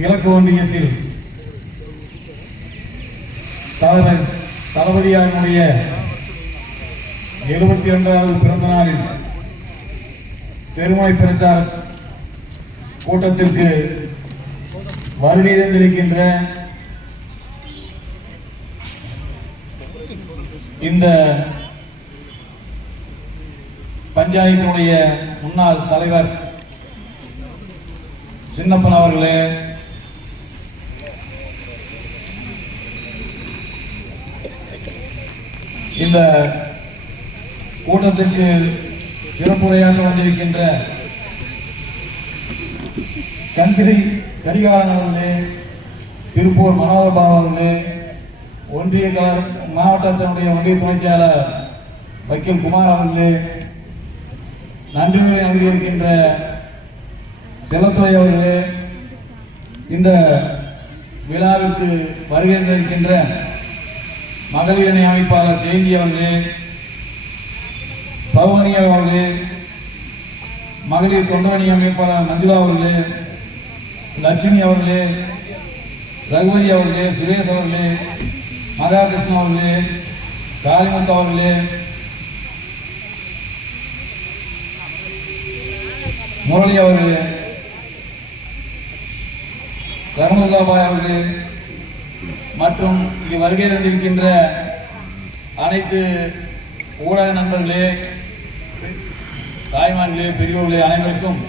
கிழக்கு ஒன்றியத்தில் தளபதியாருடைய 72வது பிறந்த நாளில் தெருமுனை பிரச்சார கூட்டத்திற்கு வருகை தந்திருக்கின்ற இந்த பஞ்சாயத்தினுடைய முன்னாள் தலைவர் சின்னப்பன் அவர்களே, இந்த கூட்டத்திற்கு சிறப்புரையாற்ற வந்திருக்கின்ற கந்திரி கரிகாலன் அவர்களே, திருப்பூர் மனோகர் பாபு அவர்களே, ஒன்றிய மாவட்டத்தினுடைய ஒன்றிய துணைச் செயலாளர் வக்கீல் குமார் அவர்களே, நன்றியுரை நல்கியிருக்கின்ற செல்லத்துறை அவர்களே, இந்த விழாவிற்கு வருகை இருக்கின்ற மகளிர் அணி அமைப்பாளர் ஜெயந்தி அவர்களே, பவனி அவர்களே, மகளிர் தொண்டரணி அமைப்பாளர் மஞ்சுளா அவர்களே, லட்சுமி அவர்களே, ரகுபதி அவர்களே, சுரேஷ் அவர்களே, மகாகிருஷ்ணன் அவர்களே, காளிமுத்து அவர்களே, முரளி அவர்களே, கருணாபாய் அவர்களே மற்றும் இங்கு வருகை தந்திருக்கின்ற அனைத்து ஊடக நண்பர்களே, தாய்மார்களே, பெரியோர்களே அனைவருக்கும்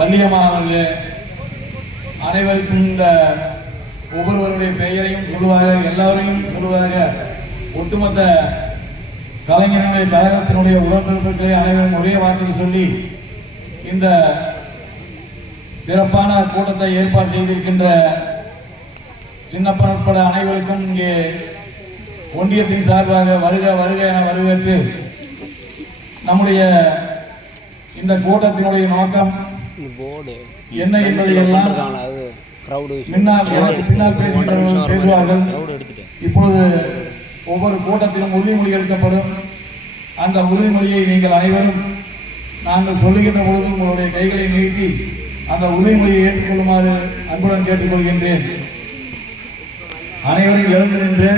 வள்ளியம்மாவர்களே அனைவருக்கும் இந்த ஒவ்வொருவருடைய பெயரையும் சொல்லுவாங்க, எல்லாரையும் சொல்லுவாங்க. ஒட்டுமொத்த கலைஞர்களுடைய கழகத்தினுடைய உடன்பிறப்புகளை அனைவரும் ஒரே வார்த்தையில் சொல்லி இந்த சிறப்பான கூட்டத்தை ஏற்பாடு செய்திருக்கின்ற சின்னப்பன் உட்பட அனைவருக்கும் இங்கே ஒன்றியத்தின் சார்பாக வருக வருக என வரவேற்று நம்முடைய இந்த கூட்டத்தினுடைய நோக்கம் என்ன என்பதை எல்லாம் பின்னால் பேசுவார்கள். இப்பொழுது ஒவ்வொரு கூட்டத்திலும் உறுதிமொழி எடுக்கப்படும். அந்த உறுதிமொழியை நீங்கள் அனைவரும் நாங்கள் சொல்லுகின்ற பொழுது உங்களுடைய கைகளை நீட்டி அந்த உறுதிமொழியை ஏற்றுக்கொள்ளுமாறு அன்புடன் கேட்டுக்கொள்கின்றேன். அனைவரும் எழுந்து நின்று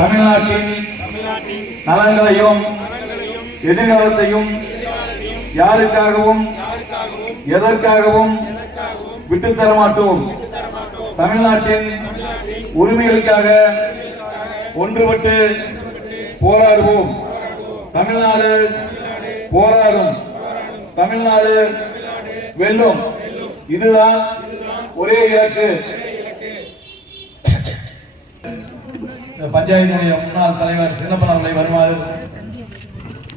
தமிழ்நாட்டின் நலன்களையும் எதிர்காலத்தையும் யாருக்காகவும் எதற்காகவும் விட்டுத்தர மாட்டோம். தமிழ்நாட்டின் உரிமைகளுக்காக ஒன்றுபட்டு போராடுவோம். தமிழ்நாடு போராடும், தமிழ்நாடு வெல்லும். இதுதான் ஒரே இலக்கு. பஞ்சாயத்தினுடைய முன்னாள் தலைவர் சின்னப்பன் அவர்களை வருமாறு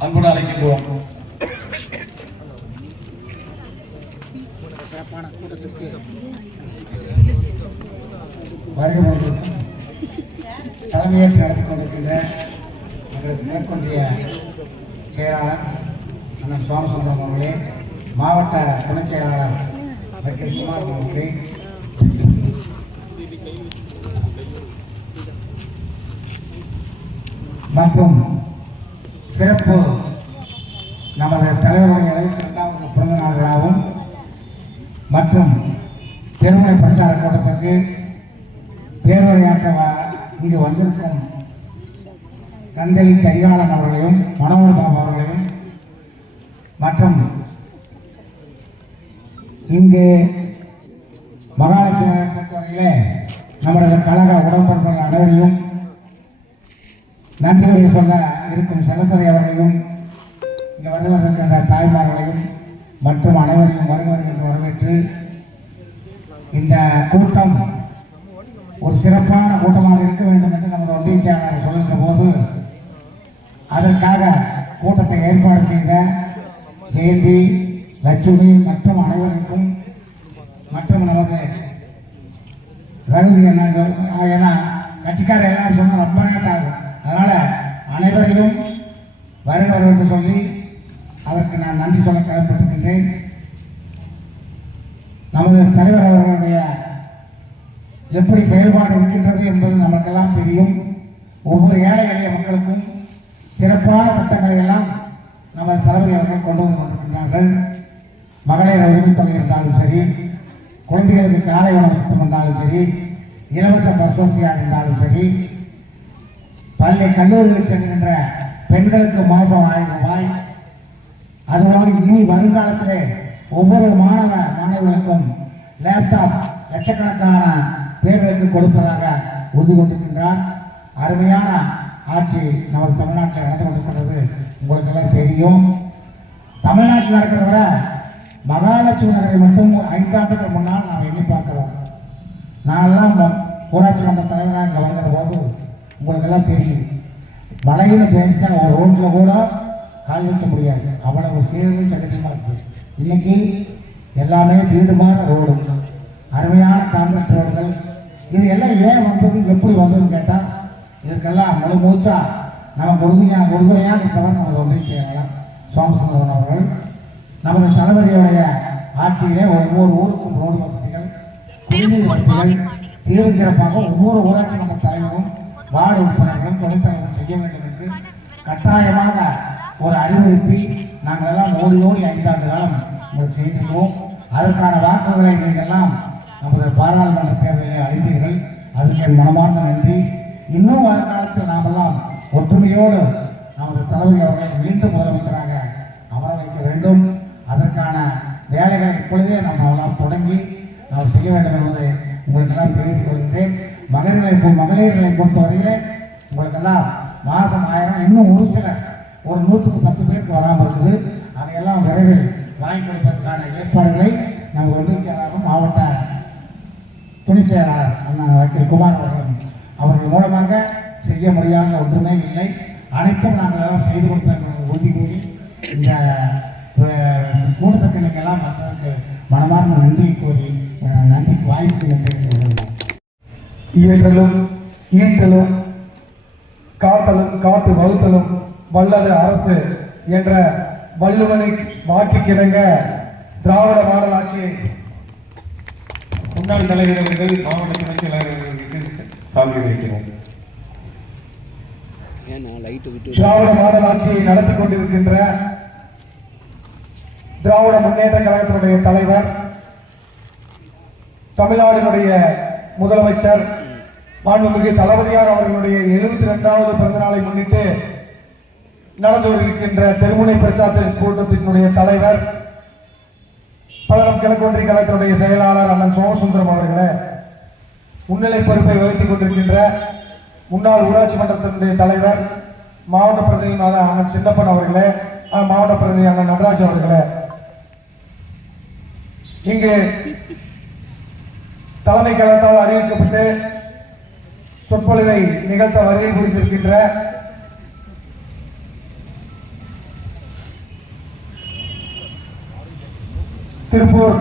அன்புடன் அழைக்கின்றோம். சிறப்பான கூட்டத்திற்கு வருகை தலைமையேற்று நடத்தி கொண்டிருக்கின்ற எங்களது மேற்கொண்டிய செயலாளர் அண்ணன் சோமசுந்தரம் அவர்களே, மாவட்ட துணைச் செயலாளர் வக்கீல் குமார் அவர்களே, மற்றும் சிறப்பு நமது தலைவருடைய 72வது பிறந்த நாள் விழாவும் மற்றும் தெருமுனை பிரச்சார கூட்டத்திற்கு பேருரையாற்ற இங்கு வந்திருக்கும் தந்தை கரிகாலன் அவர்களையும் மனோகர் பாபு அவர்களையும் மற்றும் இங்கு மகாலட்சுமி பொறுத்தவரையிலே நம்முடைய கழக உடன்பிறந்த அனைவரையும் நன்றியுரை சொல்ல இருக்கும் செல்லத்துறை அவர்களையும் இங்கே வருவதற்கின்ற தாய்மார்களையும் மற்றும் அனைவரையும் வருவதற்கு வரவேற்று இந்த கூட்டம் ஒரு சிறப்பான கூட்டமாக இருக்க வேண்டும் என்று நமது ஒன்றிய செயலாளர் சொல்லுகின்ற போது அதற்காக கூட்டத்தை ஏற்பாடு செய்த ஜெயந்தி, லட்சுமி மற்றும் அனைவருக்கும் மற்றும் நமது ரகுதி ஏன்னா கட்சிக்காரர் எல்லாரும் சொன்னால் ரொம்ப நேரம் ஆகும். அதனால் அனைவரையும் வருகிறவர் என்று சொல்லி அதற்கு நான் நன்றி சொல்ல கடமைப்பட்டிருக்கின்றேன். நமது தலைவர் அவர்களுடைய எப்படி செயல்பாடு இருக்கின்றது என்பது நமக்கெல்லாம் தெரியும். ஒவ்வொரு ஏழை எளிய மக்களுக்கும் சிறப்பான திட்டங்களை எல்லாம் நமது தலைவர் அவர்கள் கொண்டு வந்து கொண்டிருக்கிறார்கள். மகளிர் உரிமை தொகை இருந்தாலும் சரி, குழந்தைகளுக்கு காலை உணவு திட்டம் இருந்தாலும் சரி, இலவச பஸ் வசதியாக இருந்தாலும் சரி, பள்ளி கல்லூரிகளில் செல்கின்ற பெண்களுக்கு மாதம் 1000 ரூபாய், அதுபோல இனி வருங்காலத்திலே ஒவ்வொரு மாணவர்களுக்கும் லேப்டாப் லட்சக்கணக்கான பேர்களுக்கு கொடுப்பதாக உறுதி கொண்டிருக்கின்றார். அருமையான ஆட்சி நமது தமிழ்நாட்டில் நடந்து கொண்டிருக்கிறது. உங்களுக்கெல்லாம் தெரியும். தமிழ்நாட்டில் நடக்கிறத விட மகாலட்சுமி நகரை மட்டும் 5 ஆண்டுகள் முன்னால் நாம் எண்ணி பார்க்கலாம். நான்லாம் ஊராட்சி மன்ற தலைவராக இங்கே வருகிற போது உங்களுக்கெல்லாம் தெரியும், மழையில் பேசினா ஒரு ரோட்டில் கூட கால் வைக்க முடியாது, அவ்வளவு சேர்வு சகஜமாக இருக்குது. இன்னைக்கு எல்லாமே வீடு மாதிரி ரோடு, அருமையான கான்கிரீட் ரோடுகள். இது எல்லாம் ஏன் வந்தது, எப்படி வந்ததுன்னு கேட்டால், இதற்கெல்லாம் முழு மூச்சா நமக்கு உறுதுணையாக இருப்பவர் நமது ஒன்றிய செயலாளர் சோமசுந்தரம் அவர்கள். நமது தளபதியுடைய ஆட்சியிலே ஒவ்வொரு ஊருக்கும் ரோடு வசதிகள், குடிநீர் வசதிகள் சீர்சிறப்பாக ஒவ்வொரு ஊராட்சி மன்ற தலைவரும் வார்டு உறுப்பினர்களும் துணைத் தலைவரும் செய்ய வேண்டும் என்று கட்டாயமாக ஒரு அறிவுறுத்தி நாங்கள் எல்லாம் ஓடி 5 ஆண்டு காலம் உங்களுக்கு செய்திருக்கோம். அதற்கான வாக்குகளை நீங்கள்லாம் நமது பாராளுமன்ற தேர்தலில் அளித்தீர்கள். அதுக்கு என் மனமார்ந்த நன்றி. இன்னும் வருங்காலத்தில் நாமெல்லாம் ஒற்றுமையோடு நமது தளபதி அவர்களை மீண்டும் முதலமைச்சராக அமர வைக்க வேண்டும். அதற்கான வேலைகளை இப்பொழுதே நம்ம எல்லாம் தொடங்கி நாம் செய்ய வேண்டும் என்பதை உங்களுக்கெல்லாம் தெரிவித்துக் கொள்கிறேன். மகளிர்களை பொறுத்தவரையிலே உங்களுக்கெல்லாம் மாதம் 1000, இன்னும் ஒரு சிலர் ஒரு 110 பேருக்கு வராமல் இருக்குது. அதையெல்லாம் விரைவில் வாங்கி கொடுப்பதற்கான ஏற்பாடுகளை நமது ஒன்றிய செயலாளரும் மாவட்ட துணை செயலாளர் அண்ணா வக்கீல் குமார் அவர்கள் மூலமாக செய்ய முடியாத ஒன்றுமே இல்லை. அனைத்தும் நாங்கள் எல்லாம் செய்து கொடுப்பதற்கு உறுதி கூறி இந்த கூட்டத்திற்கு நீங்கள்லாம் வந்ததற்கு மனமார்ந்த நன்றி கூறி நன்றிக்கு வாய்ப்பு நன்றி. இயற்றலும் ஈட்டலும் காத்தலும் காத்து வகுத்தலும் வல்லது அரசு என்ற வள்ளுவனை வாக்கிக்கிணங்க திராவிட மாடல் ஆட்சியை முன்னாள் தலைவர் அவர்கள் மாவட்ட துணை செயலாளர்களுக்கு சால்வை வைக்கிறோம். திராவிட மாடல் ஆட்சியை நடத்தி கொண்டிருக்கின்ற திராவிட முன்னேற்ற கழகத்தினுடைய தலைவர், தமிழ்நாட்டினுடைய முதலமைச்சர் மாண்புமிகு தளபதியார் அவர்களுடைய 72வது பிறந்த நாளை முன்னிட்டு நடந்து வருகின்ற தெருமுனை பிரச்சார கூட்டத்தினுடைய தலைவர், பல்லடம் கிழக்கு ஒன்றிய கழகத்தினுடைய செயலாளர் அண்ணன் சோமசுந்தரம் அவர்களே, முன்னிலை பொறுப்பை வகித்துக் கொண்டிருக்கின்ற முன்னாள் ஊராட்சி மன்றத்தினுடைய தலைவர் மாவட்ட பிரதிநிதி அண்ணன் சின்னப்பன் அவர்களே, மாவட்ட பிரதிநிதி அண்ணன் நடராஜ் அவர்களே, இங்கு தலைமை கழகத்தால் அறிவிக்கப்பட்டு சொற்பொழிவை நிகழ்த்த வருகை புரிந்திருக்கின்ற திருப்பூர்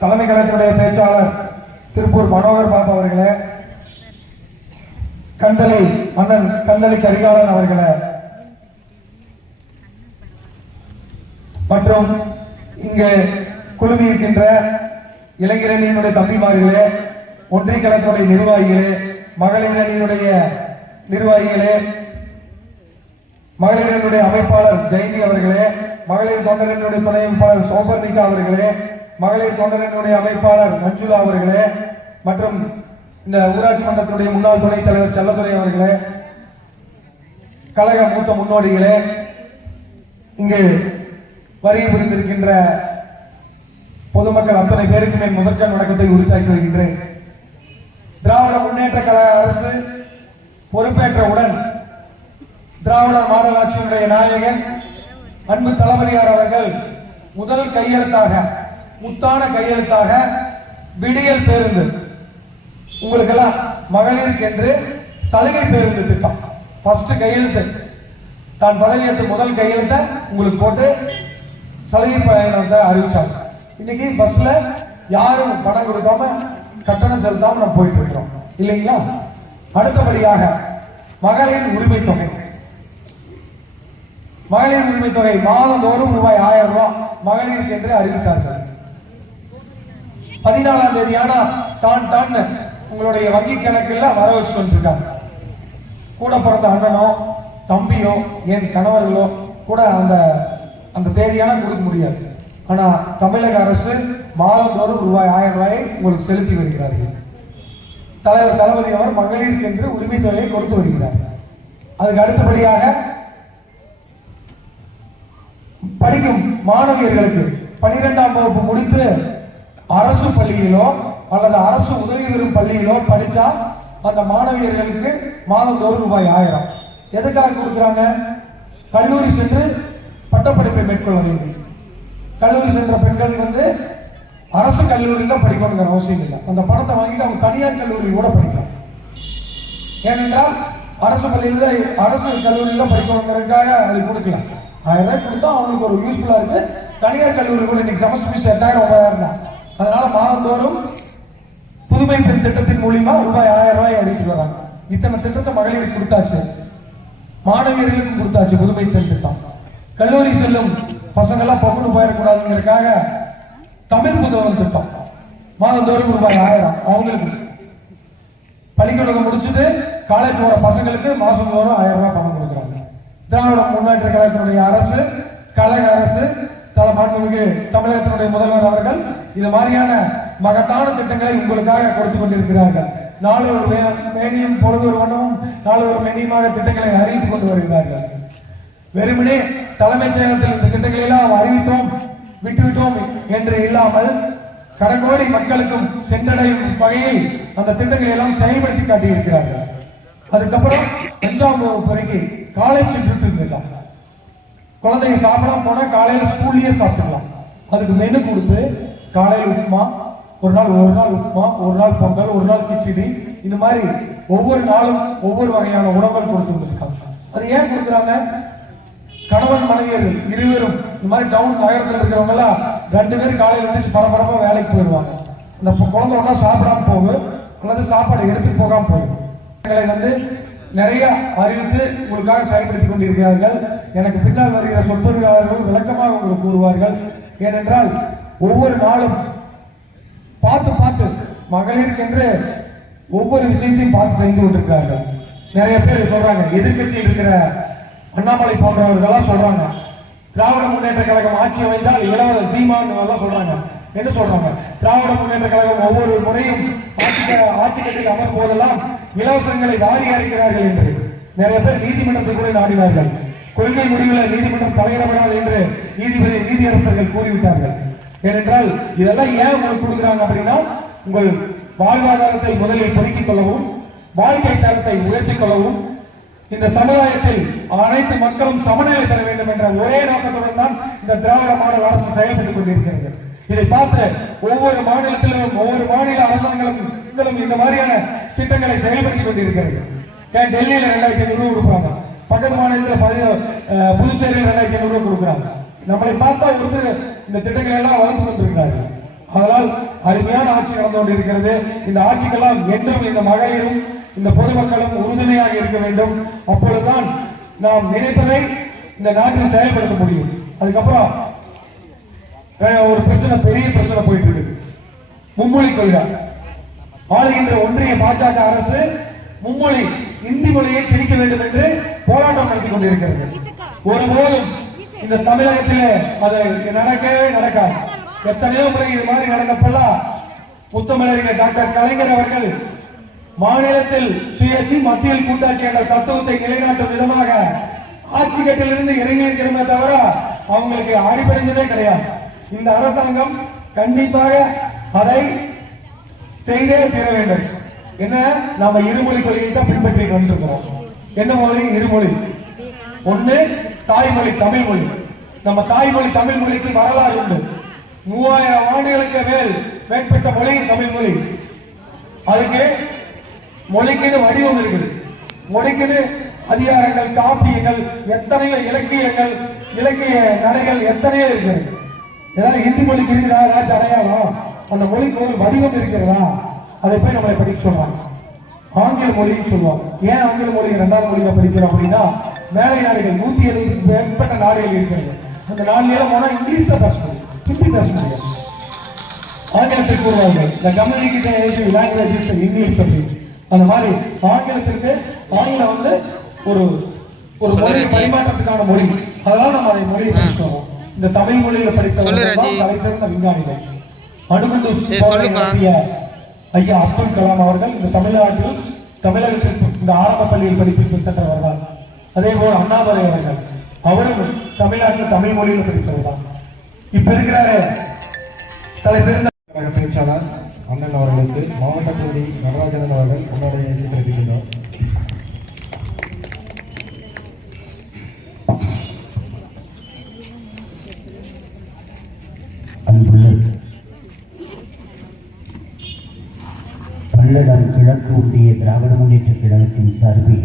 தலைமை கழகத்தினுடைய பேச்சாளர் திருப்பூர் மனோகர் பாபு அவர்களே, கந்தளி மன்னன் கந்தளி கரிகாலன் அவர்களே, மற்றும் இங்கு குழுமி இருக்கின்ற இளைஞரணியினுடைய தம்பிமார்களே, ஒன்றிய கழகத்துடைய நிர்வாகிகளே, மகளிர் அணியினுடைய நிர்வாகிகளே, மகளிரனுடைய அமைப்பாளர் ஜெயந்தி அவர்களே, மகளிர் தொண்டரனுடைய துணை அமைப்பாளர் சோபர்ணிகா அவர்களே, மகளிர் தொண்டரனுடைய அமைப்பாளர் மஞ்சுளா அவர்களே, மற்றும் இந்த ஊராட்சி மன்றத்தினுடைய முன்னாள் துணைத் தலைவர் செல்லத்துறை அவர்களே, கழக மூத்த முன்னோடிகளே, இங்கு வருகை புரிந்திருக்கின்ற பொதுமக்கள் அத்தனை பேருக்கும் என் முதற்கண் வணக்கத்தை உரித்தாக்கி வருகின்றேன். திராவிட முன்னேற்ற கழக அரசு பொறுப்பேற்றவுடன் திராவிட மாடல் ஆட்சியினுடைய நாயகன் அன்பு தளபதியார் அவர்கள் முதல் கையெழுத்தாக, முத்தான கையெழுத்தாக விடியல் பேருந்து, உங்களுக்கெல்லாம் மகளிருக்கு என்று சலுகை பேருந்து திட்டம் ஃபர்ஸ்ட் கையெழுத்து, தான் பதவியேற்ற முதல் கையெழுத்தை உங்களுக்கு போட்டு சலுகை பயணத்தை அறிவிச்சாங்க. இன்னைக்கு பஸ்ல யாரும் பணம் கொடுக்காம கட்டணம் செலுத்தாம நம்ம போயிட்டு இருக்கிறோம் இல்லைங்களா? அடுத்தபடியாக மகளிர் உரிமை தொகை, மகளிர் உரிமை தொகை மாதந்தோறும் ரூபாய் 1000 ரூபாய் மகளிருக்கு என்று அறிவித்தார்கள். 14ஆம் தேதி ஆனா டான்னு உங்களுடைய வங்கி கணக்குல வர வச்சு சொல்லிருக்காங்க. கூட பிறந்த அண்ணனோ தம்பியோ என் கணவர்களோ கூட அந்த தேதியான கொடுக்க முடியாது. ஆனா தமிழக அரசு மாதந்தோறும் ரூபாய் 1000 உங்களுக்கு செலுத்தி வருகிறார்கள். தலைவர் தளபதி அவர் மகளிருக்கு என்று உரிமை தொகையை கொடுத்து வருகிறார். அதுக்கு அடுத்தபடியாக படிக்கும் மாணவியர்களுக்கு 12ஆம் வகுப்பு முடித்து அரசு பள்ளியிலோ அல்லது அரசு உதவி பெறும் பள்ளியிலோ படிச்சா அந்த மாணவியர்களுக்கு மாதந்தோறும் ரூபாய் 1000. எதுக்காக கொடுக்குறாங்க? கல்லூரி சென்று பட்டப்படிப்பை மேற்கொள்ள வேண்டும். கல்லூரி சென்ற பெண்கள் அரசு கல்லூரியில் படிக்கணுங்கிற அவசியம் இல்லை. அந்த பணத்தை வாங்கிட்டு அவங்க தனியார் கல்லூரியில் கூட படிக்கலாம். ஏனென்றால் அரசு பள்ளியில் அரசு கல்லூரியில் படிக்கணுங்கிறதுக்காக அது கொடுக்கலாம். 1000 கொடுத்தா அவங்களுக்கு ஒரு யூஸ்ஃபுல்லா இருக்கு. தனியார் கல்லூரி கூட இன்னைக்கு செமஸ்டர் ஃபீஸ் 8000 தான். அதனால மாதந்தோறும் புதுமை பெண் திட்டத்தின் மூலியமா ரூபாய் 1000 அளித்து வராங்க. இத்தனை திட்டத்தை மகளிருக்கு கொடுத்தாச்சு, மாணவியர்களுக்கும் கொடுத்தாச்சு. புதுமை பெண் திட்டம் கல்லூரி செல்லும் பசங்க எல்லாம் பகுடு போயிடக்கூடாதுங்கிறதுக்காக தமிழ் புதல்வன் திட்டம் மாதந்தோறும் ரூபாய் 1000 அவங்களுக்கு. பள்ளிக்கூடம் முடிச்சுட்டு காலேஜ் போற பசங்களுக்கு மாசம் தோறும் 1000 பணம் கொடுக்குறாங்க. திராவிட முன்னேற்ற கழகத்தினுடைய அரசு, கழக அரசு, மாண்புமிகு தமிழகத்தினுடைய முதல்வர் அவர்கள் இது மாதிரியான மகத்தான திட்டங்களை உங்களுக்காக கொடுத்து கொண்டிருக்கிறார்கள். நாலு ஒரு மேனியும் பொழுது ஒரு வண்ணமும் நாலு ஒரு மேனியுமாக திட்டங்களை அறிவித்துக் கொண்டு வருகிறார்கள். வெறுமனே தலைமைச் செயலகத்தில் இந்த திட்டங்களை எல்லாம் அறிவித்தோம் விட்டுவிட்டோம் என்று இல்லாமல் கடற்கோடி மக்களுக்கும் சென்றடையும் வகையில் அந்த திட்டங்களை எல்லாம் செயல்படுத்தி காட்டியிருக்கிறார்கள். அதுக்கப்புறம் 5ஆம் வகுப்பு வரைக்கும் காலேஜ் சென்று இருக்கலாம். குழந்தைங்க சாப்பிடாம போனா காலையில ஸ்கூல்லயே சாப்பிடலாம். அதுக்கு மெனு கொடுத்து காலையில் உப்புமா, ஒரு நாள் உப்புமா, ஒரு நாள் பொங்கல், ஒரு நாள் கிச்சடி, இந்த மாதிரி ஒவ்வொரு நாளும் ஒவ்வொரு வகையான உணவுகள் கொடுத்து கொண்டிருக்காங்க. அது ஏன் கொடுக்குறாங்க? கணவன் மனைவியர்கள் இருவரும் இந்த மாதிரி டவுன் நகரத்தில் இருக்கிறவங்க எல்லாம் 2 பேரும் காலையில் எழுந்திரிச்சு பரபரப்பா வேலைக்கு போயிடுவாங்க. அந்த குழந்தை ஒன்றா சாப்பிடாம போகும் அல்லது சாப்பாடு எடுத்துட்டு போகாம போகும். நிறைய அறிவித்து உங்களுக்காக செயல்படுத்திக் கொண்டிருக்கிறார்கள். எனக்கு பின்னால் வருகிற சொற்பொழிவாளர்கள் விளக்கமாக உங்களுக்கு கூறுவார்கள். ஏனென்றால் ஒவ்வொரு நாளும் பார்த்து மகளிருக்கென்று ஒவ்வொரு விஷயத்தையும் பார்த்து செய்து கொண்டிருக்கிறார்கள். நிறைய பேர் சொல்றாங்க, எதிர்கட்சியில் இருக்கிற அண்ணாமலை போன்றவர்கள்லாம் சொல்றாங்க, திராவிட முன்னேற்ற கழகம் ஆட்சி அமைந்தால் இளவரசர் சீமான் எல்லாம் சொல்றாங்க. என்ன சொல்றாங்க? திராவிட முன்னேற்ற கழகம் ஒவ்வொரு முறையும் ஆட்சி கட்டில் அமரும் போதெல்லாம் இலவசங்களை வாரி அளிக்கிறார்கள் என்று நிறைய பேர் நீதிமன்றத்தை கூட நாடினார்கள். கொள்கை முடிவில் நீதிமன்றம் தலையிடப்படாது என்று நீதியரசர்கள் கூறிவிட்டார்கள். ஏனென்றால் இதெல்லாம் ஏன் உங்களுக்கு கொடுக்குறாங்க அப்படின்னா, உங்கள் வாழ்வாதாரத்தை முதலில் பெருக்கிக் கொள்ளவும், வாழ்க்கை தரத்தை உயர்த்திக் கொள்ளவும், இந்த சமுதாயத்தில் அனைத்து மக்களும் சமநிலை பெற வேண்டும் என்ற ஒரே நோக்கத்துடன் தான் இந்த திராவிட மாடல் அரசு செயல்பட்டுக் கொண்டிருக்கிறது. இதை பார்த்து ஒவ்வொரு மாநிலத்திலும் ஒவ்வொரு மாநில அரசாங்கங்களும் இந்த மாதிரியான திட்டங்களை செயல்படுத்திக் கொண்டிருக்கிறது. டெல்லியில 2500 கொடுக்குறாங்க, பக்கத்து மாநிலத்தில் புதுச்சேரியில் 2500 கொடுக்குறாங்க. நம்மளை பார்த்தா ஒருத்தர் இந்த திட்டங்களை எல்லாம் வளர்த்து கொண்டிருக்கிறார்கள். அதனால் அருமையான ஆட்சி நடந்து கொண்டிருக்கிறது. இந்த ஆட்சிக்கெல்லாம் என்றும் இந்த மகளிரும் இந்த பொதுமக்களும் உறுதுணையாக இருக்க வேண்டும். அப்பொழுதுதான் நாம் நினைப்பதை இந்த நாட்டில் செயல்படுத்த முடியும். அதுக்கப்புறம் ஒரு பிரச்சனை, பெரிய பிரச்சனை போயிட்டு இருக்கு, மும்மொழி கொள்கை. ஆளுகின்ற ஒன்றிய பாஜக அரசு மும்மொழி இந்தி மொழியை திணிக்க வேண்டும் என்று போராட்டம் நடத்தி கொண்டிருக்கிறது. ஒருபோதும் இந்த தமிழகத்திலே அது நடக்கவே நடக்காது. எத்தனையோ முறை இது மாதிரி நடந்தப்பெல்லாம் முத்தமிழறிஞர் டாக்டர் கலைஞர் அவர்கள் மாநிலத்தில் சுயாட்சி, மத்தியில் கூட்டாட்சி என்ற தத்துவத்தை நிலைநாட்டும் விதமாக ஆட்சி கட்டிலிருந்து இறங்கியிருக்கிறோமே தவிர அவங்களுக்கு அடிபடைந்ததே கிடையாது. இந்த அரசாங்கம் கண்டிப்பாக அதை செய்தே தீர வேண்டும். என்ன, நாம இருமொழி கொள்கையை தான் பின்பற்றி கொண்டிருக்கிறோம். என்ன மொழி? இருமொழி. ஒண்ணு தாய்மொழி தமிழ் மொழி. நம்ம தாய்மொழி தமிழ் மொழிக்கு வரலாறு உண்டு. 3000 ஆண்டுகளுக்கு மேற்பட்ட மொழி தமிழ் மொழி. அதுக்கு மொழிக்குன்னு வடிவம் இருக்குது, மொழிக்குன்னு அதிகாரங்கள், காப்பியங்கள், எத்தனையோ இலக்கியங்கள், இலக்கிய நடைகள் எத்தனையோ இருக்கிறது. ஏதாவது ஹிந்தி மொழிக்கு இருக்கிறதா ஏதாச்சும் அடையாளம்? அந்த மொழிக்கு ஒரு வடிவம் இருக்கிறதா? அதை போய் நம்மளை படிக்க சொல்றாங்க. ஆங்கில மொழின்னு சொல்லுவாங்க. ஏன் ஆங்கில மொழி 2வது மொழியா படிக்கிறோம் அப்படின்னா, மேலை நாடுகள் 170 மேற்பட்ட நாடுகள் இருக்கிறது. அந்த நாடுல போனா இங்கிலீஷ்ல பேச முடியும், ஹிந்தி பேச முடியும். ஆங்கிலத்தில் கூறுவார்கள் இந்த கம்யூனிகேஷன் லாங்குவேஜ் இங்கிலீஷ் அப்படின்னு. அந்த மாதிரி ஆங்கிலத்திற்கு ஆங்கிலம் வந்து ஒரு ஒரு மொழி பரிமாற்றத்துக்கான மொழி. அதனால நம்ம அதை மொழியை படிச்சோம். இந்த தமிழ் மொழியில படித்தவர்கள் தலை சிறந்த விஞ்ஞானிகள். அணுகுண்டு நடத்திய ஐயா அப்துல் கலாம் அவர்கள் இந்த தமிழ்நாட்டில் தமிழகத்தில் இந்த ஆரம்ப பள்ளியில் படிப்பித்து சென்றவர் தான். அதே போல் அண்ணாதுரை அவர்கள் அவரும் தமிழ்நாட்டில் தமிழ் மொழியில் படித்தவர் தான். இப்ப இருக்கிற தலை சிறந்த பேச்சாளர் அண்ணன் அவர்களுக்கு மாவட்ட தொகுதி நடராஜன் அவர்கள் உன்னுடைய நன்றி செலுத்துகின்றோம். பல்லடம் கிழக்கு ஒன்றிய திராவிட முன்னேற்ற கழகத்தின் சார்பில்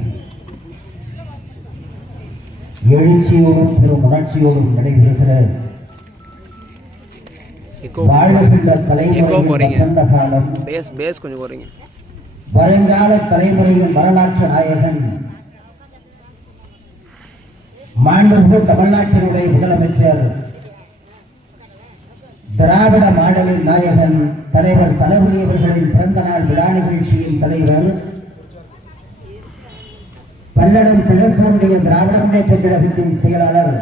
எழுச்சியோடும் பெரும் உணர்ச்சியோடும் நடைபெறுகிற வாழ்கின்ற தலைமுறையின் வசந்த காலம், வருங்கால தலைமுறையின் வரலாற்று நாயகன் மாண்புமிகு தமிழ்நாட்டினுடைய முதலமைச்சர், திராவிட மாடலின் நாயகன் தலைவர் தளபதி அவர்களின் பிறந்த நாள் விழா நிகழ்ச்சியின் தலைவர், பல்லடம் கிழக்கு ஒன்றிய திராவிட முன்னேற்ற கழகத்தின் செயலாளர்,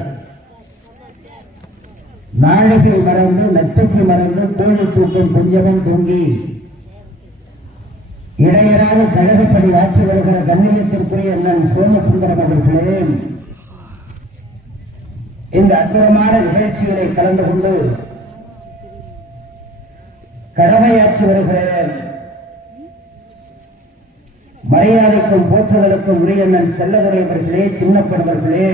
நாழிகை மறந்து நட்பசி மறந்து கோழி தூக்கும் குஞ்சவன் தூங்கி இடையராத கழகப்படி ஆற்றி வருகிற கண்ணியத்திற்குரிய அண்ணன் சோமசுந்தரம் அவர்களே, இந்த அற்புதமான நிகழ்ச்சிகளை கலந்து கொண்டு கடமையாற்றி வருகிற மரியாதைக்கும் போற்றுதலுக்கும் உரிய அண்ணன் செல்லதுரை அவர்களே, சின்னப்பன் அவர்களே,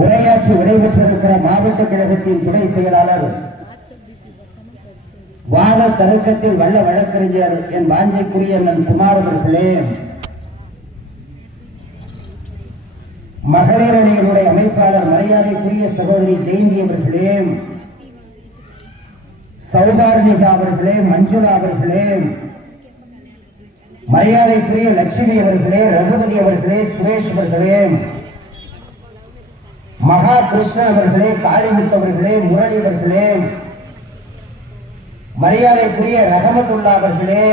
உரையாற்றி விடைபெற்றிருக்கிற மாவட்ட கழகத்தின் துணை செயலாளர், வாத தருக்கத்தில் வல்ல வழக்கறிஞர் என் வாஞ்சைக்குரிய அண்ணன் குமார் அவர்களே, மகளிர் அணியினுடைய அமைப்பாளர் மரியாதைக்குரிய சகோதரி ஜெயந்தி அவர்களே, சௌதார்ணிகா அவர்களே, மஞ்சுளா அவர்களே, மரியாதைக்குரிய லட்சுமி அவர்களே, ரகுபதி அவர்களே, சுரேஷ் அவர்களே, மகா கிருஷ்ண அவர்களே, காளிமுத்து அவர்களே, முரளி அவர்களே, மரியாதைக்குரிய ரஹமத்துல்லா அவர்களே,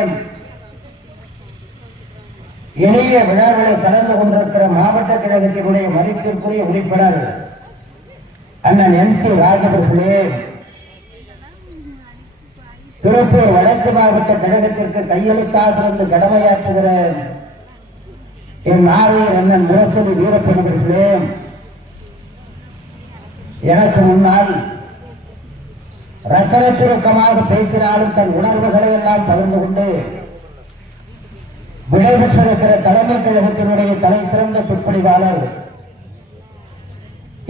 இணைய விழாவில் கலந்து கொண்டிருக்கிற மாவட்ட கழகத்தினுடைய மதிப்பிற்குரிய உறுப்பினர் அண்ணன் MC ராஜ் அவர்களே, திருப்பூர் வடக்கு மாவட்ட கழகத்திற்கு கையெழுத்தாக இருந்து கடமையாற்றுகிற என் ஆரியர் அண்ணன் முரசொலி வீரப்பன் அவர்களே, எனக்கு முன்னால் ரத்தன சுருக்கமாக பேசினாலும் தன் உணர்வுகளை எல்லாம் பகிர்ந்து கொண்டு விடைபெற்றிருக்கிற தலைமை கழகத்தினுடைய தலை சிறந்த சொற்பொழிவாளர்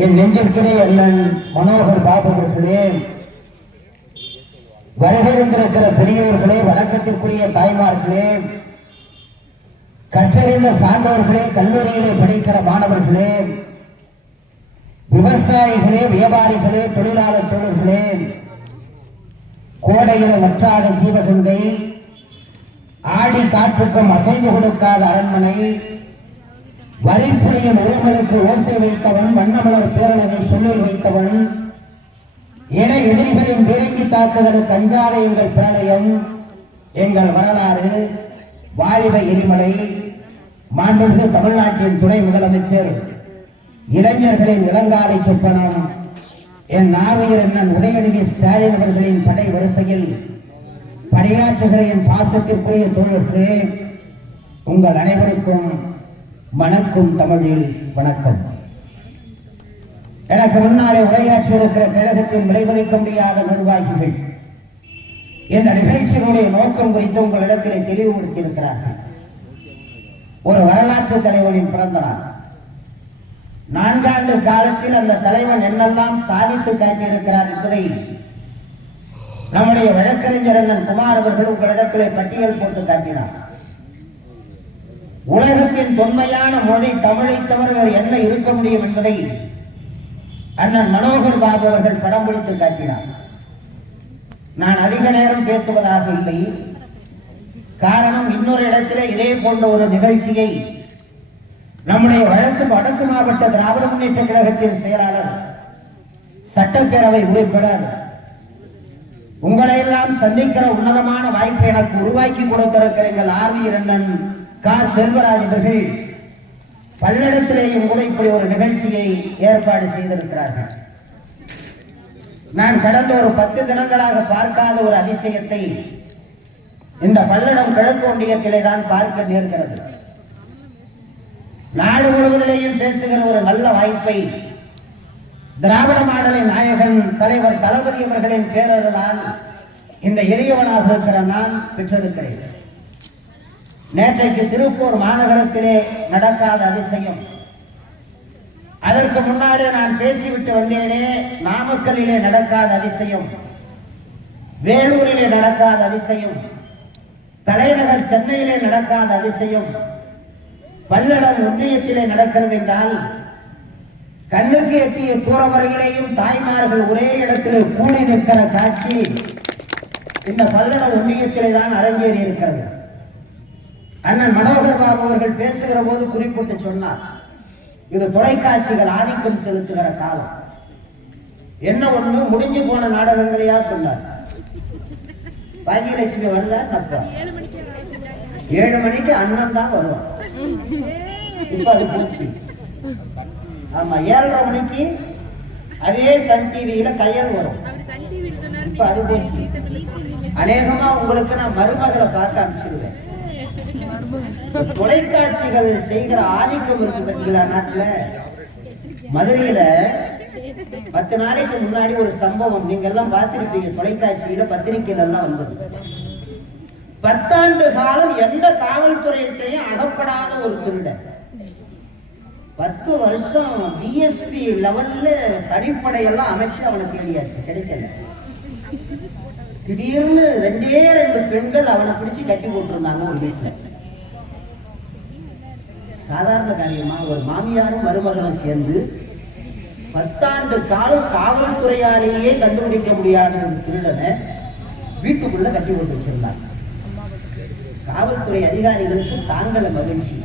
என் நெஞ்சிற்கிடையே அண்ணன் மனோகர் பாபு அவர்களே, வருகின்றிருக்கிற பெரியவர்களே, வணக்கத்திற்குரிய தாய்மார்களே, கற்றறிந்த சான்றோர்களே, கல்லூரியிலே படிக்கிற மாணவர்களே, விவசாயிகளே, வியாபாரிகளே, தொழிலாளர் தொழில்களே, கோடையில வற்றாத ஜீவகங்கை, ஆடி காற்றுக்கும் அசைந்து கொடுக்காத அரண்மனை, வரிப்புலியின் உரிமலுக்கு ஓசை வைத்தவன், வண்ணமலர் பேரழகை சொல்லில் வைத்தவன், என எதிரிகளின் விரங்கி தாக்குதலுக்கு அஞ்சாத எங்கள் பிரளயம், எங்கள் வரலாறு, வாலிப எரிமலை, மாண்புமிகு தமிழ்நாட்டின் துணை முதலமைச்சர், இளைஞர்களின் இளங்காலை சொப்பனம், என் நார்வையர் அண்ணன் உதயநிதி ஸ்டாலின் அவர்களின் படை வரிசையில் பணியாற்றுகிற என் பாசத்திற்குரிய தோழர்களே, உங்கள் அனைவருக்கும் வணக்கம். தமிழில் வணக்கம். எனக்கு முன்னாலே உரையாற்றி இருக்கிற கழகத்தில் விளைவிக்க முடியாத நிர்வாகிகள் இந்த நிகழ்ச்சியினுடைய நோக்கம் குறித்து உங்களிடத்திலே தெளிவுபடுத்தி இருக்கிறார்கள். ஒரு வரலாற்று தலைவனின் பிறந்த நாள். 4 ஆண்டு காலத்தில் அந்த தலைவன் என்னெல்லாம் சாதித்து காட்டியிருக்கிறார் என்பதை நம்முடைய வழக்கறிஞர் அண்ணன் குமார் அவர்கள் உங்களிடத்திலே பட்டியல் போட்டு காட்டினார். உலகத்தின் தொன்மையான மொழி தமிழை தவிர வேறு என்ன இருக்க முடியும் என்பதை அண்ணன் மனோகர் பாபு அவர்கள் படம் பிடித்து காட்டினார். நான் அதிக நேரம் பேசுவதாக இல்லை. காரணம், இன்னொரு இடத்திலே இதே போன்ற ஒரு நிகழ்ச்சியை நம்முடைய வடக்கு மாவட்ட திராவிட முன்னேற்ற கழகத்தின் செயலாளர், சட்டப்பேரவை உறுப்பினர் உங்களை எல்லாம் சந்திக்கிற உன்னதமான வாய்ப்பை எனக்கு உருவாக்கி கொடுத்திருக்கிற எங்கள் ஆர்வீர் அண்ணன் கா செல்வராஜ் அவர்கள் பல்லடத்திலேயும் கூட இப்படி ஒரு நிகழ்ச்சியை ஏற்பாடு செய்திருக்கிறார்கள். நான் கடந்த ஒரு 10 தினங்களாக பார்க்காத ஒரு அதிசயத்தை இந்த பல்லடம் கிழக்கு ஒன்றியத்திலே தான் பார்க்க நேர்கிறது. நாடு முழுவதிலேயும் பேசுகிற ஒரு நல்ல வாய்ப்பை திராவிட மாடலின் நாயகன் தலைவர் தளபதி அவர்களின் பேரர்களால் இந்த எளியவனாக இருக்கிற நான் பெற்றிருக்கிறேன். நேற்றைக்கு திருப்பூர் மாநகரத்திலே நடக்காத அதிசயம், அதற்கு முன்னாலே நான் பேசிவிட்டு வந்தேனே நாமக்கல்லிலே நடக்காத அதிசயம், வேலூரிலே நடக்காத அதிசயம், தலைநகர் சென்னையிலே நடக்காத அதிசயம் பல்லடம் ஒன்றியத்திலே நடக்கிறது என்றால் கண்ணுக்கு எட்டிய தூரம் வரையிலேயும் தாய்மார்கள் ஒரே இடத்திலே கூடி நிற்கிற காட்சி இந்த பல்லடம் ஒன்றியத்திலே தான் அரங்கேறி இருக்கிறது. அண்ணன் மனோகர் பாபு அவர்கள் பேசுகிற போது குறிப்பிட்டு சொன்னார், இது தொலைக்காட்சிகள் ஆதிக்கம் செலுத்துகிற காலம். என்ன ஒண்ணு முடிஞ்சு போன நாடகங்களையா சொன்னார். பாகியலட்சுமி வருதா தப்பா? 7 மணிக்கு அண்ணன் தான் வருவான். இப்ப அது போச்சு. ஆமா, 7:30 மணிக்கு அதே சன் டிவியில கையல் வரும். இப்ப அது போச்சு. அநேகமா உங்களுக்கு நான் மருமகளை பார்க்க அனுப்பிச்சிடுவேன். தொலைக்காட்சிகள் செய்கிற ஆதிக்கம் இருக்கு பார்த்தீங்களா நாட்டுல. மதுரையில 10 நாளைக்கு முன்னாடி ஒரு சம்பவம் நீங்க எல்லாம் பார்த்திருப்பீங்க, தொலைக்காட்சியில பத்திரிகையில எல்லாம் வந்தது. 10 ஆண்டு காலம் எந்த காவல்துறையிட்டையும் அகப்படாத ஒரு திருடன் 10 வருஷம் டிஎஸ்பி லெவல்ல தனிப்படையெல்லாம் அமைச்சு அவனை தேடியாச்சு, கிடைக்கல. திடீர்னு 2 பெண்கள் அவனை பிடிச்சு கட்டி போட்டிருந்தாங்க ஒரு வீட்டுல. சாதாரண காரியமா ஒரு மாமியாரும் மருமகளும் சேர்ந்து 10 ஆண்டு காலம் காவல்துறையாலேயே கண்டுபிடிக்க முடியாத ஒரு திருடனை வீட்டுக்குள்ள கட்டி போட்டு வச்சிருந்தாங்க. காவல்துறை அதிகாரிகளுக்கு தாங்கள மகிழ்ச்சி.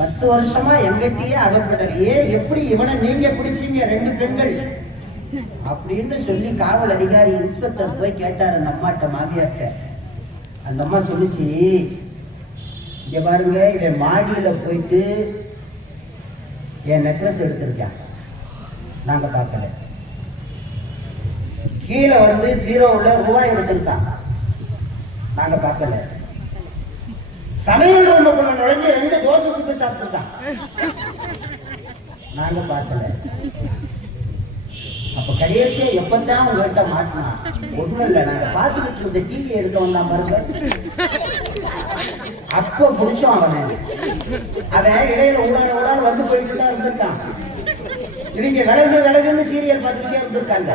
10 வருஷமா எங்கிட்டயே அகப்படலையே, எப்படி இவனை நீங்க பிடிச்சீங்க 2 பெண்கள் அப்படின்னு சொல்லி காவல் அதிகாரி இன்ஸ்பெக்டர் போய் கேட்டார் அந்த அம்மாட்ட, மாமியார்ட்ட. அந்த அம்மா சொல்லிச்சு, இங்க பாருங்க, இவன் மாடியில போயிட்டு என் நெக்லஸ் எடுத்திருக்கேன், நாங்க பார்க்கல. கீழே வந்து பீரோவுல ரூபாய் எடுத்திருக்கான், நாங்க பார்க்கல. சமையல் ரூமுக்குள்ள நுழைஞ்சு 2 தோசை சுட்டு சாப்பிட்டுருக்கான், நாங்க பார்க்கல. அப்ப கடைசியா எப்பதான் உங்ககிட்ட மாட்டினா, ஒண்ணும் இல்ல, நாங்க பார்த்துக்கிட்டு இருந்த டிவி எடுக்க வந்தான் பாருங்க, அப்ப புடிச்சோம் அவனை. அவன் இடையில உடான வந்து போயிட்டு தான் இருந்திருக்கான். இவங்க விலகுன்னு சீரியல் பார்த்துக்கிட்டே இருந்திருக்காங்க.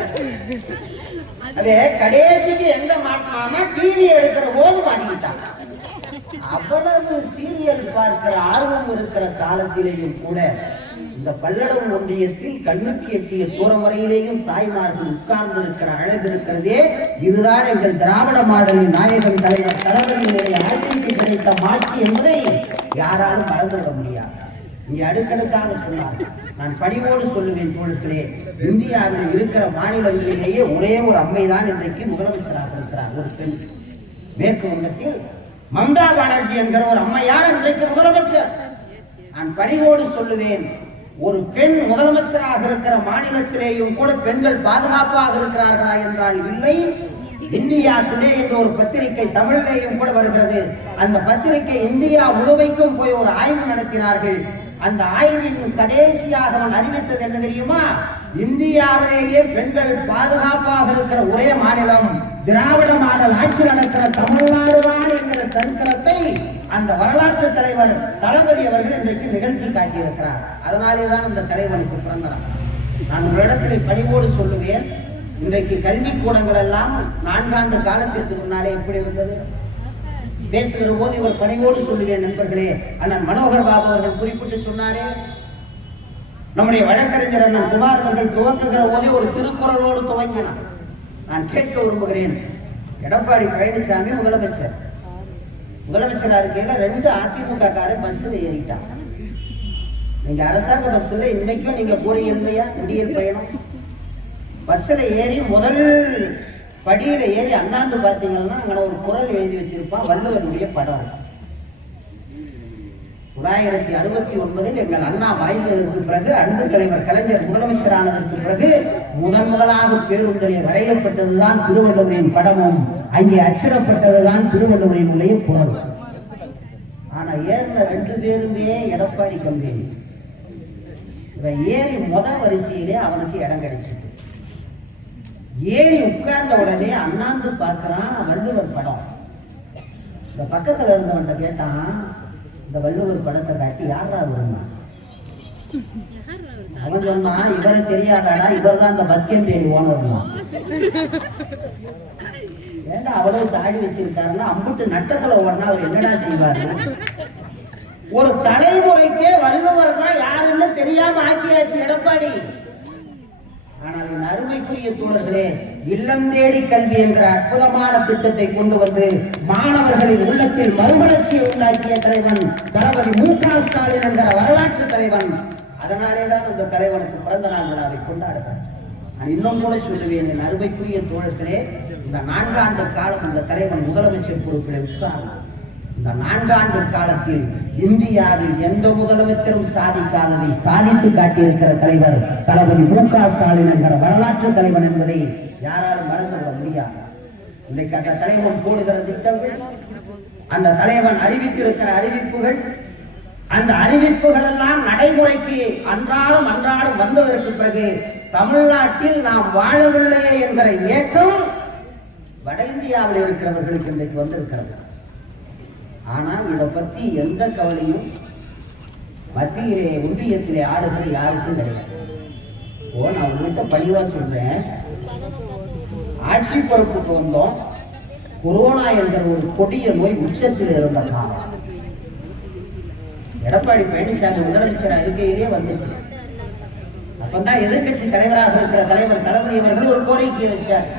அதே கடைசிக்கு எங்க மாட்டினாமா, டிவி எடுக்கிற போது மாட்டிக்கிட்டான். அவ்வளவு சீரியல் பார்க்கிற ஆர்வம் இருக்கிற காலத்திலேயும் கூட இந்த பல்லடம் ஒன்றியத்தில் கண்ணுக்கு எட்டிய தூரம் வரையிலேயும் தாய்மார்கள் உட்கார்ந்து இருக்கிற அழகு இருக்கிறதே, இதுதான் எங்கள் திராவிட மாடலின் நாயகன் தலைவர் தளபதியினுடைய ஆட்சிக்கு கிடைத்த மாட்சி என்பதை யாராலும் மறந்துவிட முடியாது. இங்கே அடுக்கடுக்காக சொன்னார். நான் பணிவோடு சொல்லுவேன் தோழர்களே, இந்தியாவில் இருக்கிற மாநிலங்களிலேயே ஒரே ஒரு அம்மைதான் இன்றைக்கு முதலமைச்சராக இருக்கிறார், ஒரு பெண். மேற்கு வங்கத்தில் மம்தா பானர்ஜி என்கிற ஒரு அம்மையார் இன்றைக்கு முதலமைச்சர். நான் பணிவோடு சொல்லுவேன், ஒரு பெண் முதலமைச்சராக இருக்கிற மாநிலத்திலேயும் கூட பெண்கள் பாதுகாப்பாக இருக்கிறார்களா என்றால் இல்லை. இந்தியா டுடே என்ற ஒரு பத்திரிகை தமிழிலேயும் கூட வருகிறது. அந்த பத்திரிகை இந்தியா முழுமைக்கும் போய் ஒரு ஆய்வு நடத்தினார்கள். அந்த ஆய்வின் கடைசியாக அவன் அறிவித்தது என்ன தெரியுமா? இந்தியாவிலேயே பெண்கள் பாதுகாப்பாக இருக்கிற ஒரே மாநிலம் திராவிட மாடல் ஆட்சி நடக்கிற தமிழ்நாடுதான் என்கிற சரித்திரத்தை அந்த வரலாற்று தலைவர் தளபதி அவர்கள் இன்றைக்கு நிகழ்த்தி காட்டியிருக்கிறார். அதனாலேதான் அந்த தலைவனுக்கு பிறந்தார். நான் ஒரு இடத்தில் பணிவோடு சொல்லுவேன், இன்றைக்கு கல்விக்கூடங்கள் எல்லாம் 4 ஆண்டு காலத்திற்கு முன்னாலே எப்படி இருந்தது? பேசுகிற போது இவர் பணிவோடு சொல்லுவேன் நண்பர்களே, அண்ணன் மனோகர் பாபு அவர்கள் குறிப்பிட்டு சொன்னாரே, நம்முடைய வழக்கறிஞர் அண்ணன் குமார் அவர்கள் துவங்குகிற போதே ஒரு திருக்குறளோடு துவங்கினார். நான் கேட்க விரும்புகிறேன், எடப்பாடி பழனிசாமி முதலமைச்சரா இருக்கையில 2 அதிமுக காரன் பஸ்ல ஏறிட்டான். நீங்க அரசாங்க பஸ்ல இன்னைக்கும் நீங்க போறீங்க இல்லையா, விடியல் பயணம் பஸ்ல ஏறி முதல் படியில ஏறி அண்ணாந்து பார்த்தீங்கன்னா அங்கே ஒரு குறள் எழுதி வச்சிருப்பான், வள்ளுவனுடைய படம். 1969 எங்கள் அண்ணா மறைந்ததற்கு பிறகு, அன்பு தலைவர் கலைஞர் முதலமைச்சரானதற்கு பிறகு முதலாக பேருந்திலே வரையப்பட்டதுதான் திருவள்ளுவரின் படமும், அங்கே அச்சிடப்பட்டதுதான் திருவள்ளுவரின் உடைய குறள். ஆனா ஏறின 2 பேருமே எடப்பாடி கம்பெனி. ஏறி வரிசையிலே அவனுக்கு இடம் கிடைச்சிது. ஏறி உட்கார்ந்த உடனே அண்ணாந்து பார்க்கிறான், வள்ளுவர் படம். இந்த பக்கத்துல இருந்தவன்ட்ட கேட்டான், இந்த வள்ளுவர் படத்தை காட்டி யாரா வருமா? அவன் சொன்னான், இவரை தெரியாதாடா, இவர் தான் இந்த பஸ் கம்பெனி ஓனர்மா. ஏண்டா அவ்வளவு தாடி வச்சிருக்காருன்னா, அம்புட்டு நட்டத்துல ஓடனா அவர் என்னடா செய்வாரு? ஒரு தலைமுறைக்கே வள்ளுவர்னா யாருன்னு தெரியாம ஆக்கியாச்சு எடப்பாடி. ஆனால் என் அருமைக்குரிய தோழர்களே, இல்லம் தேடி கல்வி என்கிற அற்புதமான திட்டத்தை கொண்டு வந்து மாணவர்களின் உள்ளத்தில் மறுமலர்ச்சியை உண்டாக்கிய தலைவன் தளபதி மு.க. ஸ்டாலின் என்கிற வரலாற்று தலைவன். அதனாலேதான் அந்த தலைவனுக்கு பிறந்த நாள் விழாவை கொண்டாடுகிறார். நான் இன்னும் கூட சொல்லுவேன், என் அருமைக்குரிய தோழர்களே, இந்த 4 ஆண்டு காலம் அந்த தலைவன் முதலமைச்சர் பொறுப்பில் உட்கார்ந்தார். இந்த 4 ஆண்டு காலத்தில் இந்தியாவில் எந்த முதலமைச்சரும் சாதிக்காததை சாதித்து காட்டியிருக்கிற தலைவர் தளபதி மு.க. ஸ்டாலின் என்கிற வரலாற்று தலைவன் என்பதை யாராலும் மறந்துவிட முடியாது. இன்றைக்கு அந்த தலைவன் போடுகிற திட்டங்கள், அந்த தலைவன் அறிவித்திருக்கிற அறிவிப்புகள், அந்த அறிவிப்புகள் எல்லாம் நடைமுறைக்கு அன்றாடம் வந்ததற்கு பிறகு தமிழ்நாட்டில் நாம் வாழவில்லை என்கிற ஏக்கம் வட இந்தியாவில் இருக்கிறவர்களுக்கு இன்றைக்கு வந்திருக்கிறது. ஆனால் இதை பத்தி எந்த கவலையும் மத்தியிலே ஒன்றியத்திலே ஆளுகள் யாருக்கும் கிடையாது. நான் உங்ககிட்ட பணிவா சொல்றேன், ஆட்சி பொறுப்புக்கு வந்தோம், கொரோனா என்கிற ஒரு கொடிய நோய் உச்சத்தில் இருந்த காலம். எடப்பாடி பழனிசாமி முதலமைச்சர் இருக்கையிலே வந்துட்டு, அப்பதான் எதிர்கட்சி தலைவராக இருக்கிற தலைவர் தளபதி அவர்கள் ஒரு கோரிக்கையை வச்சார்.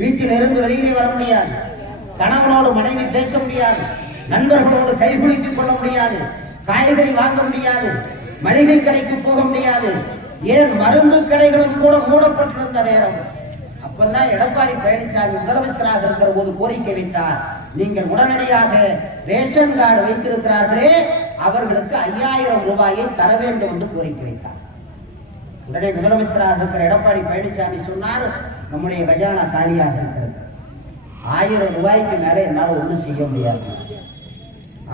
வீட்டில் இருந்து வெளியிலே வர முடியாது, கணவனோடு மனைவி பேச முடியாது, நண்பர்களோடு கைகுலுக்கிக் கொள்ள முடியாது, காய்கறி வாங்க முடியாது, மளிகை கடைக்கு போக முடியாது, ஏன் மருந்து கடைகளும் கூட மூடப்பட்டிருந்த நேரம். அப்பதான் எடப்பாடி பழனிசாமி முதலமைச்சராக இருக்கிற போது கோரிக்கை வைத்தார், நீங்கள் உடனடியாக ரேஷன் கார்டு வைத்திருக்கிறார்களே அவர்களுக்கு 5000 ரூபாயை தர வேண்டும் என்று கோரிக்கை வைத்தார். உடனே முதலமைச்சராக இருக்கிற எடப்பாடி பழனிசாமி சொன்னார், நம்முடைய கஜானா காலியாக இருக்கிறது, 1000 ரூபாய்க்கு மேல என்னால் ஒன்றும் செய்ய முடியாது.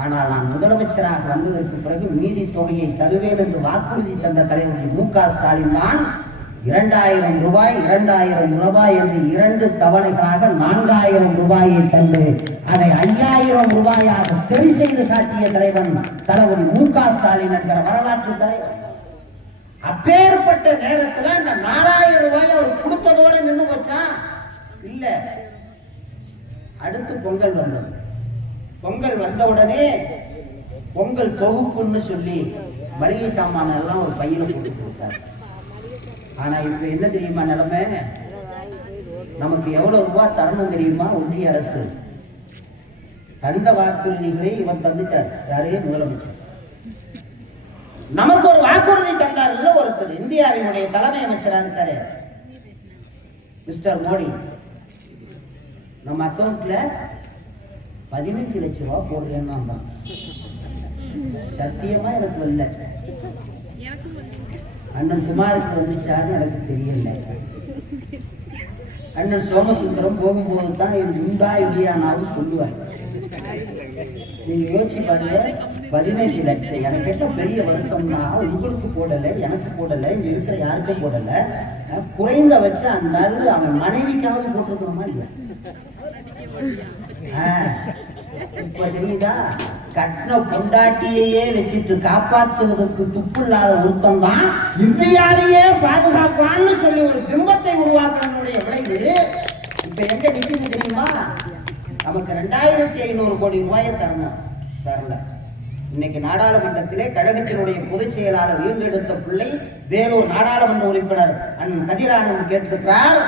ஆனால் நான் முதலமைச்சராக வந்ததற்கு பிறகு மீதி தொகையை தருவேன் என்று வாக்குறுதி தந்த தலைவர் மு.க. ஸ்டாலின் தான் 2000 ரூபாய் என்று 2 தவணைகளாக 4000 ரூபாயை தந்து அதை 5000 ரூபாயாக சரி செய்து காட்டிய தலைவன் தளபதி மு.க. ஸ்டாலின் என்கிற வரலாற்று தலைவர். அப்பேற்பட்ட நேரத்தில் அந்த 4000 ரூபாய் அவர் கொடுத்ததோட நின்று போச்சா? இல்ல, அடுத்து பொங்கல் வந்தது. பொங்கல் வந்த உடனே பொங்கல் தொகுப்புன்னு சொல்லி மளிகை சாமான எல்லாம் ஒரு பையில போட்டு கொடுத்தாரு. ஆனா இப்ப என்ன தெரியுமா நிலைமை? நமக்கு எவ்வளவு ரூபாய் தரணும் தெரியுமா? ஒன்றிய அரசு தந்த வாக்குறுதிகளை இவர் தந்துட்டார். யாரே? முதலமைச்சர். நமக்கு ஒரு வாக்குறுதி தந்தார் ஒருத்தர், இந்தியாவினுடைய தலைமை அமைச்சராக இருக்காரு மிஸ்டர் மோடி. நம்ம அக்கௌண்ட்ல 15 லட்சம் ரூபாய் போடுறேன்னா சத்தியமா எனக்கு வரல. அண்ணன் குமாருக்கு வந்துச்சான்னு எனக்கு தெரியல. அண்ணன் சோமசுந்தரம் போகும்போது தான் இந்தா இல்லையானாலும் சொல்லுவார். நீங்க யோசிச்சு பாருங்க, 15 லட்சம். எனக்கு என்ன பெரிய வருத்தம்னா, உங்களுக்கு போடல, எனக்கு போடல, இங்க இருக்கிற யாருக்கும் போடல, குறைந்தபட்ச அந்த ஆளு அவன் மனைவிக்காவது போட்டிருக்கிறோமா இல்லையா? இப்ப தெரியுதா? கட்டின பொண்டாட்டியே வச்சுட்டு காப்பாற்றுவதற்கு துப்புள்ளாத ஒருத்தம் தான் இந்தியாவையே பாதுகாப்பான்னு சொல்லி ஒரு பிம்பத்தை உருவாக்குறதுடைய விளைவு இப்ப எங்க நிக்குது தெரியுமா? நமக்கு 2500 கோடி ரூபாயை தரணும், தரல. இன்னைக்கு நாடாளுமன்றத்திலே கழகத்தினுடைய பொதுச் செயலாளர் ஈண்டெடுத்த பிள்ளை வேலூர் நாடாளுமன்ற உறுப்பினர் அண்ணன் கதிரானந்த் கேட்டிருக்கிறார்,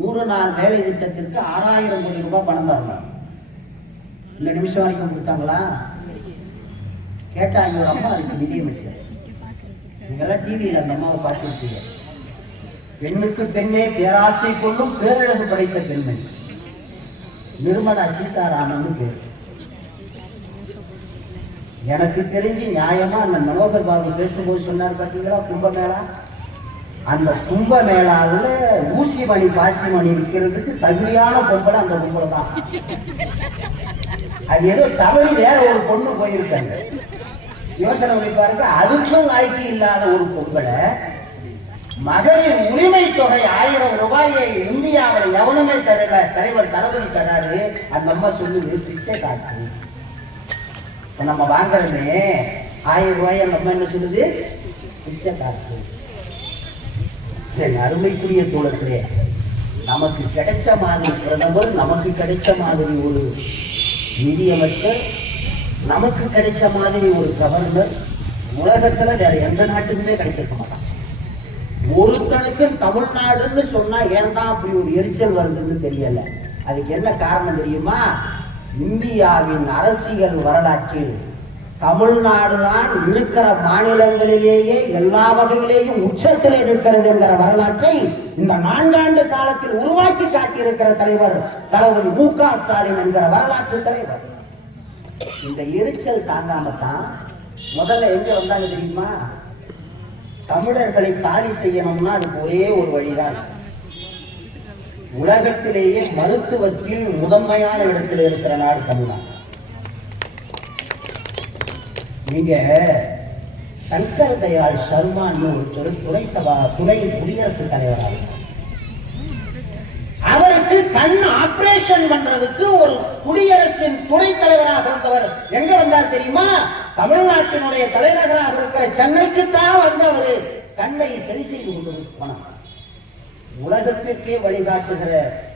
100 நாள் வேலை திட்டத்திற்கு 6000 கோடி ரூபாய் பணம் தரணும். இந்த நிமிஷம் வரைக்கும் கொடுத்தாங்களா? கேட்டாங்க. ஒரு அம்மா இருக்கு நிதியமைச்சர், நீங்கெல்லாம் டிவியில் அந்த அம்மாவை பார்த்துருப்பீங்க. பெண்ணுக்கு பெண்ணே பேராசை கொள்ளும் பேரழகு படைத்த பெண்மணி நிர்மலா சீதாராமன் பேர். எனக்கு தெரிஞ்சு நியாயமா அந்த மனோகர் பாபு பேசும்போது சொன்னார் பார்த்தீங்களா, கும்பமேளா. அந்த கும்பமேளாவில் ஊசிமணி பாசிமணி விற்கிறதுக்கு தகுதியான பொம்பளை அந்த பொம்பளை தான். அது ஏதோ தவறி வேற ஒரு பொண்ணு போயிருக்காங்க. யோசனை பண்ணி பாருங்க, அதுக்கும் லாய்க்கு இல்லாத ஒரு பொம்பளை மகளிர் உரிமை தொகை 1000 ரூபாயை இந்தியாவில் எவனுமே தரல, தலைவர் தளபதி தராரு. அந்த அம்மா சொல்லுது பிச்சை காசு. நம்ம வாங்குறோமே 1000 ரூபாய், அந்த அம்மா என்ன சொல்லுது? பிச்சை காசு. அருமைக்குரிய தோழர்களே, நமக்கு கிடைச்ச மாதிரி பிரதமர், நமக்கு கிடைச்ச மாதிரி ஒரு நிதியமைச்சர், நமக்கு கிடைச்ச மாதிரி ஒரு கவர்னர் உலகத்துல வேற எந்த நாட்டுக்குமே கிடைச்சிருக்க மாட்டான். ஒருத்தனுக்கும் தமிழ்நாடுன்னு சொன்னா ஏன் தான் அப்படி ஒரு எரிச்சல் வருதுன்னு தெரியல. அதுக்கு என்ன காரணம் தெரியுமா? இந்தியாவின் அரசியல் வரலாற்றில் தமிழ்நாடு தான் இருக்கிற மாநிலங்களிலேயே எல்லா வகையிலேயும் உச்சத்தில் இருக்கிறது என்கிற வரலாற்றை இந்த 4 ஆண்டு காலத்தில் உருவாக்கி காட்டியிருக்கிற தலைவர் தளபதி மு.க. ஸ்டாலின் என்கிற வரலாற்று தலைவர். இந்த எரிச்சல் தாங்காமத்தான் முதல்ல எங்க வந்தாங்க தெரியுமா? தமிழர்களை காலி செய்யணும்னா அதுக்கு ஒரே ஒரு வழிதான். உலகத்திலேயே மருத்துவத்தில் முதன்மையான இடத்தில் இருக்கிற நாடு தமிழ்நாடு. நீங்க சங்கர் தயாள் சர்மான்னு ஒரு துணை குடியரசுத் தலைவராக, அவருக்கு கண் ஆபரேஷன் பண்றதுக்கு ஒரு குடியரசின் துணைத் தலைவராக இருந்தவர் எங்க வந்தார் தெரியுமா? தமிழ்நாட்டினுடைய தலைநகராக இருக்கிற சென்னைக்கு தான் வந்தவர் கண்ணை சரி செய்து கொண்டு போனார். உலகத்திற்கே வழிகாட்டுகிற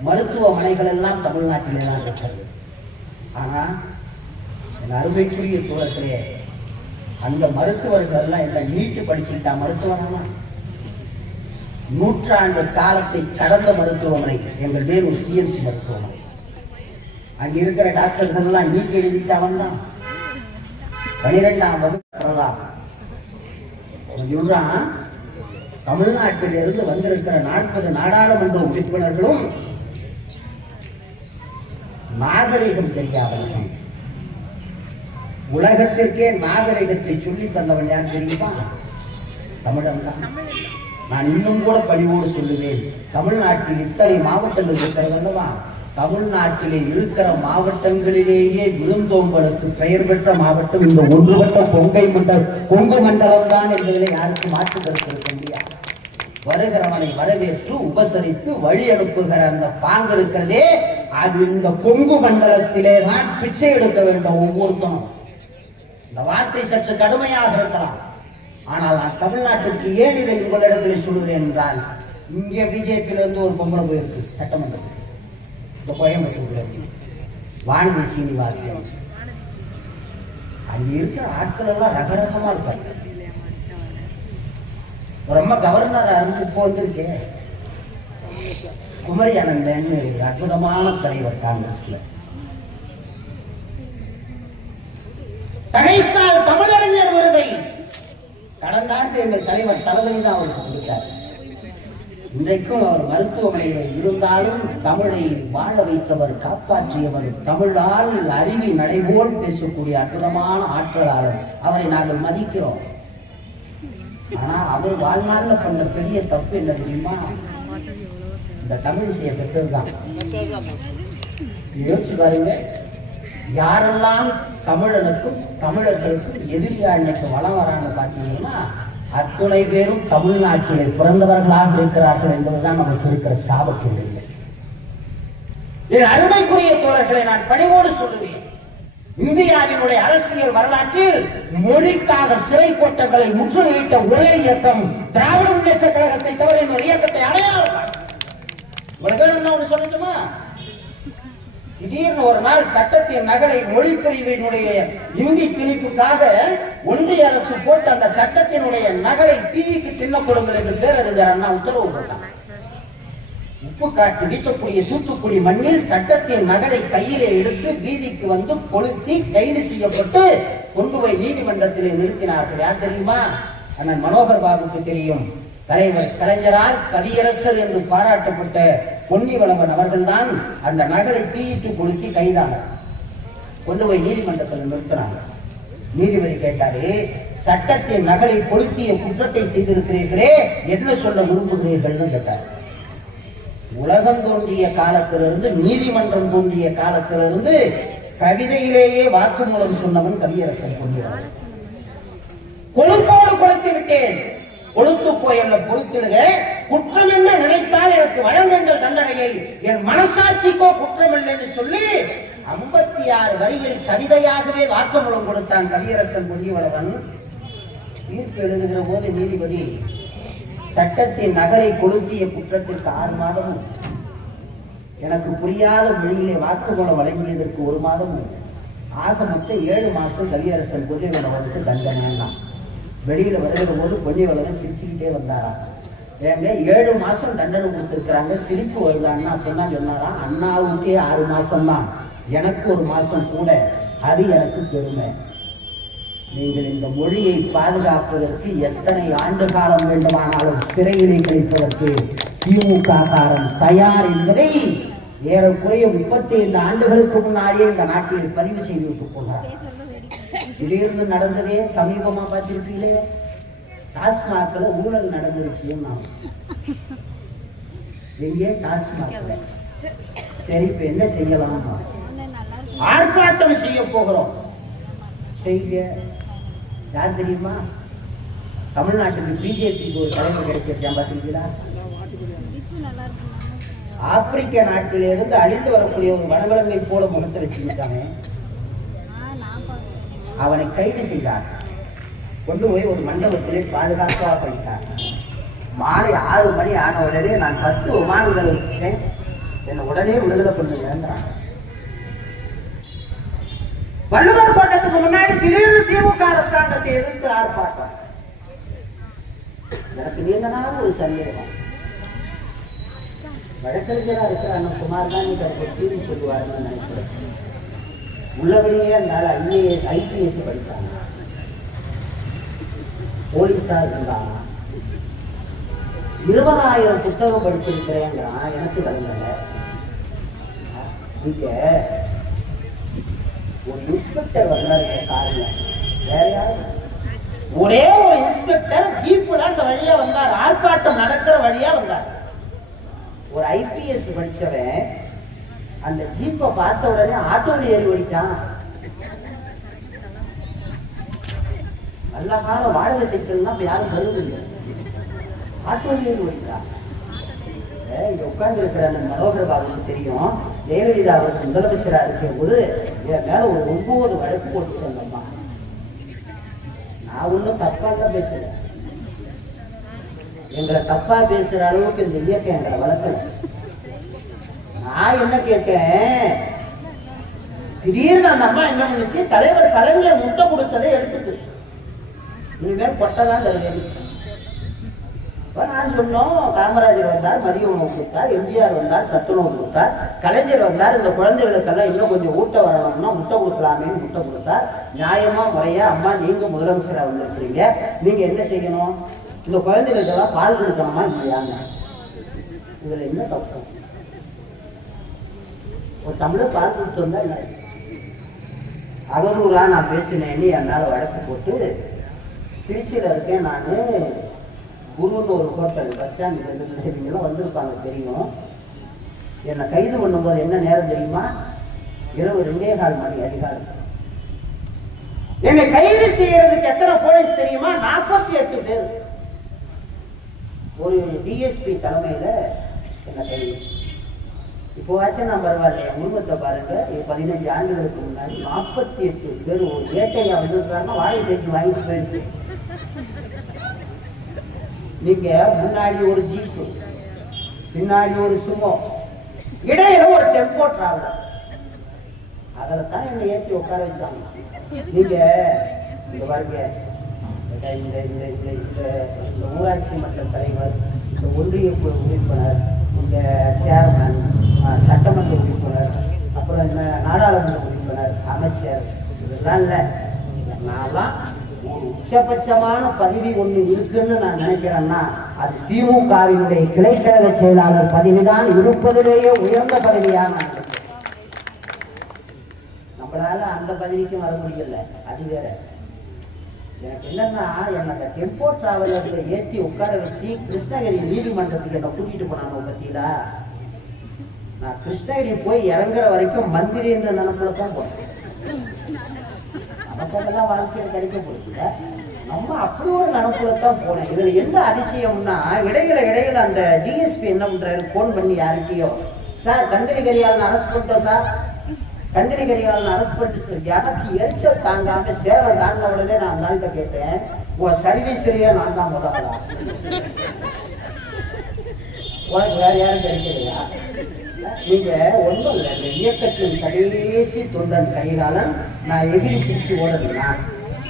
மருத்துவமனைகள் எல்லாம் தமிழ்நாட்டிலே தான் இருக்கிறது. ஆனா என் அருமைக்குரிய தோழர்களே, அந்த மருத்துவர்கள் எல்லாம் என்ன நீட்டு படிச்சுக்கிட்டா மருத்துவரானா? 100 ஆண்டு காலத்தை கடந்த மருத்துவமனை எங்கள் பேர் ஒரு சிஎம்சி மருத்துவமனை. அங்க இருக்கிற டாக்டர்கள் எல்லாம் நீட் எழுதிட்டு வந்தான். 12ஆம் வகுப்பு தமிழ்நாட்டில் இருந்து வந்திருக்கிற 40 நாடாளுமன்ற உறுப்பினர்களும் நாகரிகம் தெரியாதவர்கள். உலகத்திற்கே நாகரிகத்தை சொல்லி தந்தவன் யார் தெரியுமா? தமிழன் தான். நான் இன்னும் கூட பணிவோடு சொல்லுவேன், தமிழ்நாட்டில் இத்தனை மாவட்டங்கள் இருக்கிறது அல்லவா? தமிழ்நாட்டிலே இருக்கிற மாவட்டங்களிலேயே விருந்தோம்பலுக்கு பெயர் பெற்ற மாவட்டம் இந்த ஒன்றுபட்ட கொங்கு மண்டலம் தான் என்பதிலே யாருக்கும் மாற்று கருத்து இருக்க முடியாது. வருகிறவனை வரவேற்று உபசரித்து வழி அனுப்புகிற அந்த பாங்கு இருக்கிறதே, அது இந்த கொங்கு மண்டலத்திலே தான் பிச்சை எடுக்க வேண்டும் ஒவ்வொருத்தனும். இந்த வார்த்தை சற்று கடுமையாக இருக்கலாம், ஆனால் நான் தமிழ்நாட்டிற்கு ஏன் இதை உங்களிடத்தில் சொல்லுகிறேன் என்றால், இங்கே பிஜேபியில இருந்து ஒரு பொம்பளை போயிருக்கு சட்டமன்றத்துக்கு, இந்த கோயம்புத்தூர்ல வானதி சீனிவாசன். அங்க இருக்கிற ஆட்கள் எல்லாம் ரகரகமா இருக்காங்க. ரொம்ப கவர்னரா இருந்து இப்போ வந்திருக்கேன் குமரி அனந்தன், அற்புதமான தலைவர் காங்கிரஸ்ல. கடைசால் தமிழறிஞர் விருதை கடந்த ஆண்டு எங்கள் தலைவர் தளபதி தான் அவருக்கு கொடுத்தார். இன்றைக்கும் அவர் மருத்துவமனையில் இருந்தாலும் தமிழை வாழ வைத்தவர், காப்பாற்றியவர், தமிழால் அறிவி நடைபோல் பேசக்கூடிய அற்புதமான ஆற்றலாளர். அவரை நாங்கள் மதிக்கிறோம். ஆனா அவர் வாழ்நாள்ல பண்ண பெரிய தப்பு என்ன தெரியுமா? இந்த தமிழிசையை பெற்றதுதான். யோசிச்சு பாருங்க, யாரெல்லாம் தமிழனுக்கும் தமிழர்களுக்கும் எதிரியா இன்னைக்கு வளம் வராங்க பார்த்தீங்கன்னா, அத்துணை பேரும் தமிழ்நாட்டிலே பிறந்தவர்களாக இருக்கிறார்கள் என்பதுதான் நமக்கு இருக்கிற சாபக்கேடு. என் அருமைக்குரிய தோழர்களை நான் பணிவோடு சொல்லுவேன், இந்தியாவினுடைய அரசியல் வரலாற்றில் மொழிக்காக சிறை கோட்டங்களை முற்றுகையிட்ட ஒரே இயக்கம் திராவிட முன்னேற்ற கழகத்தை தவிர இந்த இயக்கத்தை அடையாளம் ஒன்று சொல்லட்டுமா? திடீர்னு ஒரு நாள் சட்டத்தின் நகலை மொழி பிரிவினுடைய இந்தி திணிப்புக்காக ஒன்றிய அரசு போட்டு அந்த சட்டத்தினுடைய நகலை தீக்கு தின்னப்படுங்கள் என்று பேரறிஞர் அண்ணா உத்தரவு போட்டார். உப்பு காட்டு வீசக்கூடிய தூத்துக்குடி மண்ணில் சட்டத்தின் நகலை கையிலே எடுத்து வீதிக்கு வந்து கொளுத்தி கைது செய்யப்பட்டு கொண்டு போய் நீதிமன்றத்தில் நிறுத்தினார்கள். யார் தெரியுமா? அண்ணன் மனோகர் பாபுக்கு தெரியும். தலைவர் கலைஞரால் கவியரசர் என்று பாராட்டப்பட்ட பொன்னிவளவன் அவர்கள்தான் அந்த நகலை தீயிட்டு கொளுத்தி கைதானார். கொண்டு போய் நீதிமன்றத்தில் நிறுத்தினாங்க. நீதிபதி கேட்டாரு, சட்டத்தின் நகலை கொளுத்திய குற்றத்தை செய்திருக்கிறீர்களே, என்ன சொல்ல விரும்புகிறீர்கள் கேட்டார். உலகம் தோன்றிய காலத்திலிருந்து, நீதிமன்றம் தோன்றிய காலத்திலிருந்து கவிதையிலேயே வாக்குமூலம் சொன்னவன் கவியரசன் பொன்னிவளவன். கொழுப்போடு கொளுத்து விட்டேன், கொளுத்து போய் என்ன பொறுத்திடுக, குற்றம் என்ன நினைத்தால் எனக்கு வழங்குங்கள் தண்டனையை, என் மனசாட்சிக்கோ குற்றம் இல்லை என்று சொல்லி 56 வரியில் கவிதையாகவே வாக்குமூலம் கொடுத்தான் கவியரசன் பொன்னிவளவன். தீர்ப்பு எழுதுகிற போது நீதிபதி சட்டத்தின் நகலை கொளுத்திய குற்றத்திற்கு 6 மாதமும், எனக்கு புரியாத மொழியிலே வாக்குமூலம் வழங்கியதற்கு 1 மாதமும், ஆக மொத்தம் 7 மாசம் கவியரசன் பொன்னிவளவனுக்கு தண்டனை தான். வெளியில வருகிற போது பொன்னிவளவன் சிரிச்சுக்கிட்டே வந்தாரா. ஏங்க 7 மாசம் தண்டனை கொடுத்திருக்கிறாங்க, சிரிப்பு வருதான்னா அப்பதான் சொன்னாரா, அண்ணாவுக்கே 6 மாசம் தான், எனக்கு 1 மாசம் கூட, அது எனக்கு பெருமை. நீங்கள் இந்த மொழியை பாதுகாப்பதற்கு எத்தனை ஆண்டு காலம் வேண்டுமானாலும் சிறையிலே கழிப்பதற்கு திமுக காரன் தயார் என்பதை ஏறக்குறைய 35 ஆண்டுகளுக்கு முன்னாடியே இந்த நாட்டில் பதிவு செய்து விட்டு போகிறார். திடீர்னு நடந்ததே சமீபமா பார்த்திருக்கீங்களே, டாஸ்மாக்ல ஊழல் நடந்துருச்சு. எங்கே டாஸ்மாக்ல? சரி, இப்ப என்ன செய்யலாம்? ஆர்ப்பாட்டம் செய்ய போகிறோம். செய்ய யார் தெரியுமா? தமிழ்நாட்டுக்கு பிஜேபிக்கு ஒரு தலைவர் கிடைச்சிருக்கான், பார்த்திருக்கீங்களா? ஆப்பிரிக்க நாட்டிலிருந்து அழிந்து வரக்கூடிய ஒரு வனவிலங்கை போல முகத்தை வச்சுக்கிட்டாங்க. அவனை கைது செய்தார், கொண்டு போய் ஒரு மண்டபத்திலே பாதுகாப்பாக வைத்தார். மாலை 6 மணி ஆன உடனே நான் 10 விமானங்கள் வச்சுட்டேன், என்னை உடனே விடுதலை பண்ணுங்க. வள்ளுவர் கோட்டத்துக்கு முன்னாடி திடீர்னு திமுக அரசாங்கத்தை எதிர்த்து ஆர்ப்பாட்டம். எனக்கு நீண்ட நாள் ஒரு சந்தேகம், வழக்கறிஞரா இருக்கிற அண்ணன் குமார் தான் இதுக்கு ஒரு தீர்வு சொல்லுவாருன்னு நினைக்கிறேன். உள்ளபடியே அதனால ஐபிஎஸ் படிச்சாங்க, போலீஸா இருந்தாங்க, 20,000 புத்தகம் படிச்சிருக்கிறேங்கிறான். எனக்கு விளங்கல. நீங்க ஒரு இன்ஸ்பெக்டர் வந்தாரு காரில், வேற யாரு? ஒரே ஒரு இன்ஸ்பெக்டர் ஜீப்ல அந்த வழியா வந்தார், ஆர்ப்பாட்டம் நடக்கிற வழியா வந்தார். ஒரு ஐபிஎஸ் படிச்சவன் அந்த ஜீப்பை பார்த்த உடனே ஆட்டோல ஏறி ஓடிட்டான். நல்ல காலம் வாடகை சைக்கிள்னா இப்ப யாரும் வருவதில்லை, ஆட்டோல ஏறி ஓடிட்டான். இங்க உட்கார்ந்து இருக்கிற அந்த மனோகர பாபுக்கு தெரியும், ஜெயலலிதா அவருக்கு முதலமைச்சரா இருக்கிற போது என் மேல ஒரு 9 வழக்கு போட்டு சொன்னம்மா. நான் ஒன்றும் தப்பா தான் பேசல, எங்களை தப்பா பேசுற அளவுக்கு இந்த இயக்கம் எங்களை வளர்க்கல. நான் என்ன கேட்டேன், திடீர்னு அந்த அம்மா என்ன பண்ணுச்சு, தலைவர் கலைஞர் முட்டை கொடுத்ததை எடுத்துட்டு இனிமேல் கொட்டைதான் தருவேன். நான் சொன்னோம், காமராஜர் வந்தார், மதிய உணவு கொடுத்தார், எம்ஜிஆர் வந்தார், சத்துணவு கொடுத்தார், கலைஞர் வந்தார், இந்த குழந்தைகளுக்கெல்லாம் இன்னும் கொஞ்சம் ஊட்ட வரணும்னா முட்டை கொடுக்கலாமே, முட்டை கொடுத்தார். நியாயமா முறையா, அம்மா நீங்க முதலமைச்சரா வந்திருக்கிறீங்க, நீங்க என்ன செய்யணும், இந்த குழந்தைகளுக்கெல்லாம் பால் கொடுக்கணுமா இல்லையாங்க? இதுல என்ன தப்பு? ஒரு தமிழர் பால் கொடுத்து வந்தா இல்லை, அவரூரா நான் பேசினேன்னு என் மேல வழக்கு போட்டு திருச்சியில இருக்கேன் நான். குருன்னு ஒரு ஹோட்டல் பஸ் ஸ்டாண்ட் இவங்கெல்லாம் வந்திருப்பாங்க தெரியும். என்னை கைது பண்ணும்போது என்ன நேரம் தெரியுமா? இரவு 2:15 மணி அதிகாலை. என்னை கைது செய்யறதுக்கு எத்தனை போலீஸ் தெரியுமா? 48 பேர். ஒரு டிஎஸ்பி தலைமையில என்ன கைது. இப்போவாச்சும் நான் பரவாயில்லையா, குடும்பத்தை பாருங்க, 15 ஆண்டுகளுக்கு முன்னாடி 48 பேர் ஒரு வேட்டையா வந்திருக்காருன்னா வாழை சேர்த்து வாங்கிட்டு போயிருக்கு. நீங்க முன்னாடி ஒரு ஜீப்பு, பின்னாடி ஒரு சுமோ, இடையில ஒரு டெம்போ டிராவலர், அதில்தான் என்னை ஏற்றி உட்கார வச்சாங்க. நீங்க இங்க பாருங்க, இந்த ஊராட்சி மன்ற தலைவர், இந்த ஒன்றிய குழு உறுப்பினர், இந்த சேர்மன், சட்டமன்ற உறுப்பினர், அப்புறம் என்ன நாடாளுமன்ற உறுப்பினர், அமைச்சர், இதெல்லாம் இல்லை. நான்லாம் ஒரு உச்சபட்சமான பதவி ஒண்ணு இருக்குன்னு நான் நினைக்கிறேன்னா அது திமுகவினுடைய கிளைக்கழக செயலாளர் பதவிதான் இருப்பதிலேயே உயர்ந்த பதவியான நம்மளால அந்த பதவிக்கும் வர முடியல. அது வேற. எனக்கு என்னன்னா என்ன டெம்போ டிராவலர்ல ஏற்றி உட்கார வச்சு கிருஷ்ணகிரி நீதிமன்றத்துக்கு என்ன கூட்டிட்டு போனாங்க பத்தியில. நான் கிருஷ்ணகிரி போய் இறங்குற வரைக்கும் மந்திரி என்ற நினைப்புல தான் போனேன். நமக்கு அதெல்லாம் வாழ்க்கையில் கிடைக்க போச்சுல. நம்ம அப்படி ஒரு நினைப்புல தான் போனேன். இதுல எந்த அதிசயம்னா இடையில அந்த டிஎஸ்பி என்ன பண்றாரு, போன் பண்ணி யாருக்கையோ, சார் கந்தரி கரியாளன் அரெஸ்ட் பண்ணிட்டோம் சார், கந்தரி கரிகாலன் அரெஸ்ட் பண்ணிட்டு எனக்கு எரிச்சல் தாங்காம சேலம் தாண்டின உடனே நான் அந்த ஆள்கிட்ட கேட்டேன், உன் சர்வீஸ்லயே நான் தான் முதல்ல, உனக்கு வேற யாரும் கிடைக்கலையா? நீங்க ஒன்றும் இல்லை, இந்த இயக்கத்தின் கடைசி தொண்டன் கரிகாலன் நான் எதிரி பிடிச்சி ஓடணும்னா,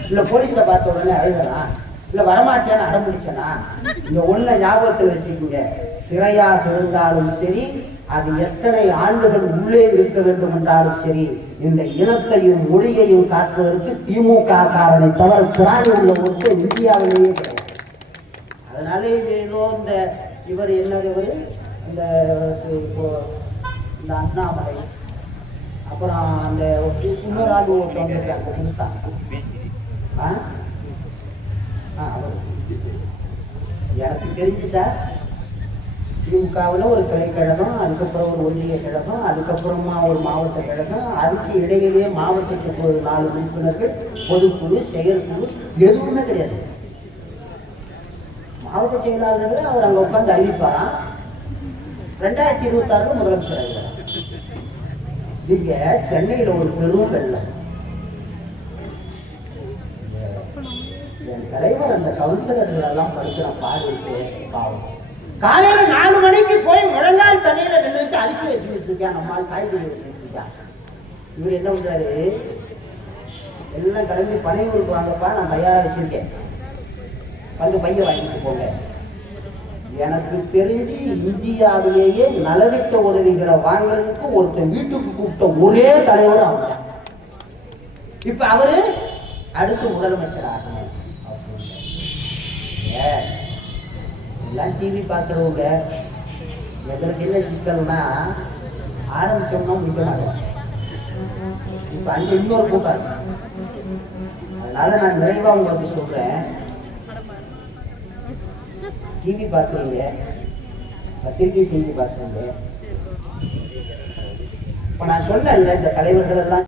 இல்லை போலீஸை பார்த்த உடனே அழுகலாம், இல்லை வரமாட்டேன்னு அடம்பிடிச்சனா, இங்க ஒன்றை ஞாபகத்தில் வச்சுக்கோங்க, சிறையாக இருந்தாலும் சரி, அது எத்தனை ஆண்டுகள் உள்ளே இருக்க வேண்டும் என்றாலும் சரி, இந்த இனத்தையும் மொழியையும் காப்பதற்கு திமுக காரனை தவிர திராணி உள்ள ஒருத்தர் இந்தியாவிலேயே கிடையாது. அதனால இது ஏதோ இந்த இவர் என்னது இவர் இந்த இப்போ இந்த அண்ணாமலை, அப்புறம் அந்த இன்னொரு ஆள் வந்துருக்காங்க புதுசா, எனக்கு தெரிஞ்சு சார் திமுகவில் ஒரு கிளைக்கழகம், அதுக்கப்புறம் ஒரு ஒன்றிய கழகம், அதுக்கப்புறமா ஒரு மாவட்ட கழகம், அதுக்கு இடையிலேயே மாவட்டத்துக்கு ஒரு 4 உறுப்பினர்கள், பொதுக்குழு, செயற்குழு, எதுவுமே கிடையாது. மாவட்ட செயலாளர்களை அவர் அங்கே உட்காந்து அறிவிப்பாராம். 2026 முதலமைச்சர் ஆகிறார். நீங்க சென்னையில் ஒரு பெரும் வெள்ளம், என் தலைவர் அந்த கவுன்சிலர்கள் எல்லாம் படுக்கிற பாதிப்பு பாவம். காலையில 4 மணிக்கு போய் முழங்கால் தண்ணியில நின்றுட்டு அரிசி வச்சுக்கிட்டு இருக்கேன், நம்மால் காய்கறி வச்சுக்கிட்டு இருக்கேன். இவர் என்ன பண்றாரு, எல்லாம் கிளம்பி பனையூருக்கு வாங்கப்பா, நான் தயாரா வச்சிருக்கேன், வந்து பைய வாங்கிட்டு போங்க. எனக்கு தெரிஞ்சு இந்தியாவிலேயே நலத்திட்ட உதவிகளை வாங்குறதுக்கு ஒருத்தர் வீட்டுக்கு கூப்பிட்ட ஒரே தலைவர் அவங்க. இப்ப அவரு அடுத்து முதலமைச்சர் ஆகணும். எல்லாம் டிவி பார்க்குறவங்க, எங்களுக்கு என்ன சிக்கல்னா ஆரம்பிச்சோம்னா முடிக்க மாட்டோம். இப்போ அங்கே இன்னொரு கூட்டம், அதனால நான் நிறைவாக உங்களுக்கு சொல்றேன், டிவி பார்க்குறீங்க, பத்திரிகை செய்தி பார்க்குறீங்க. இப்போ நான் சொன்னேன்ல இந்த தலைவர்கள் எல்லாம்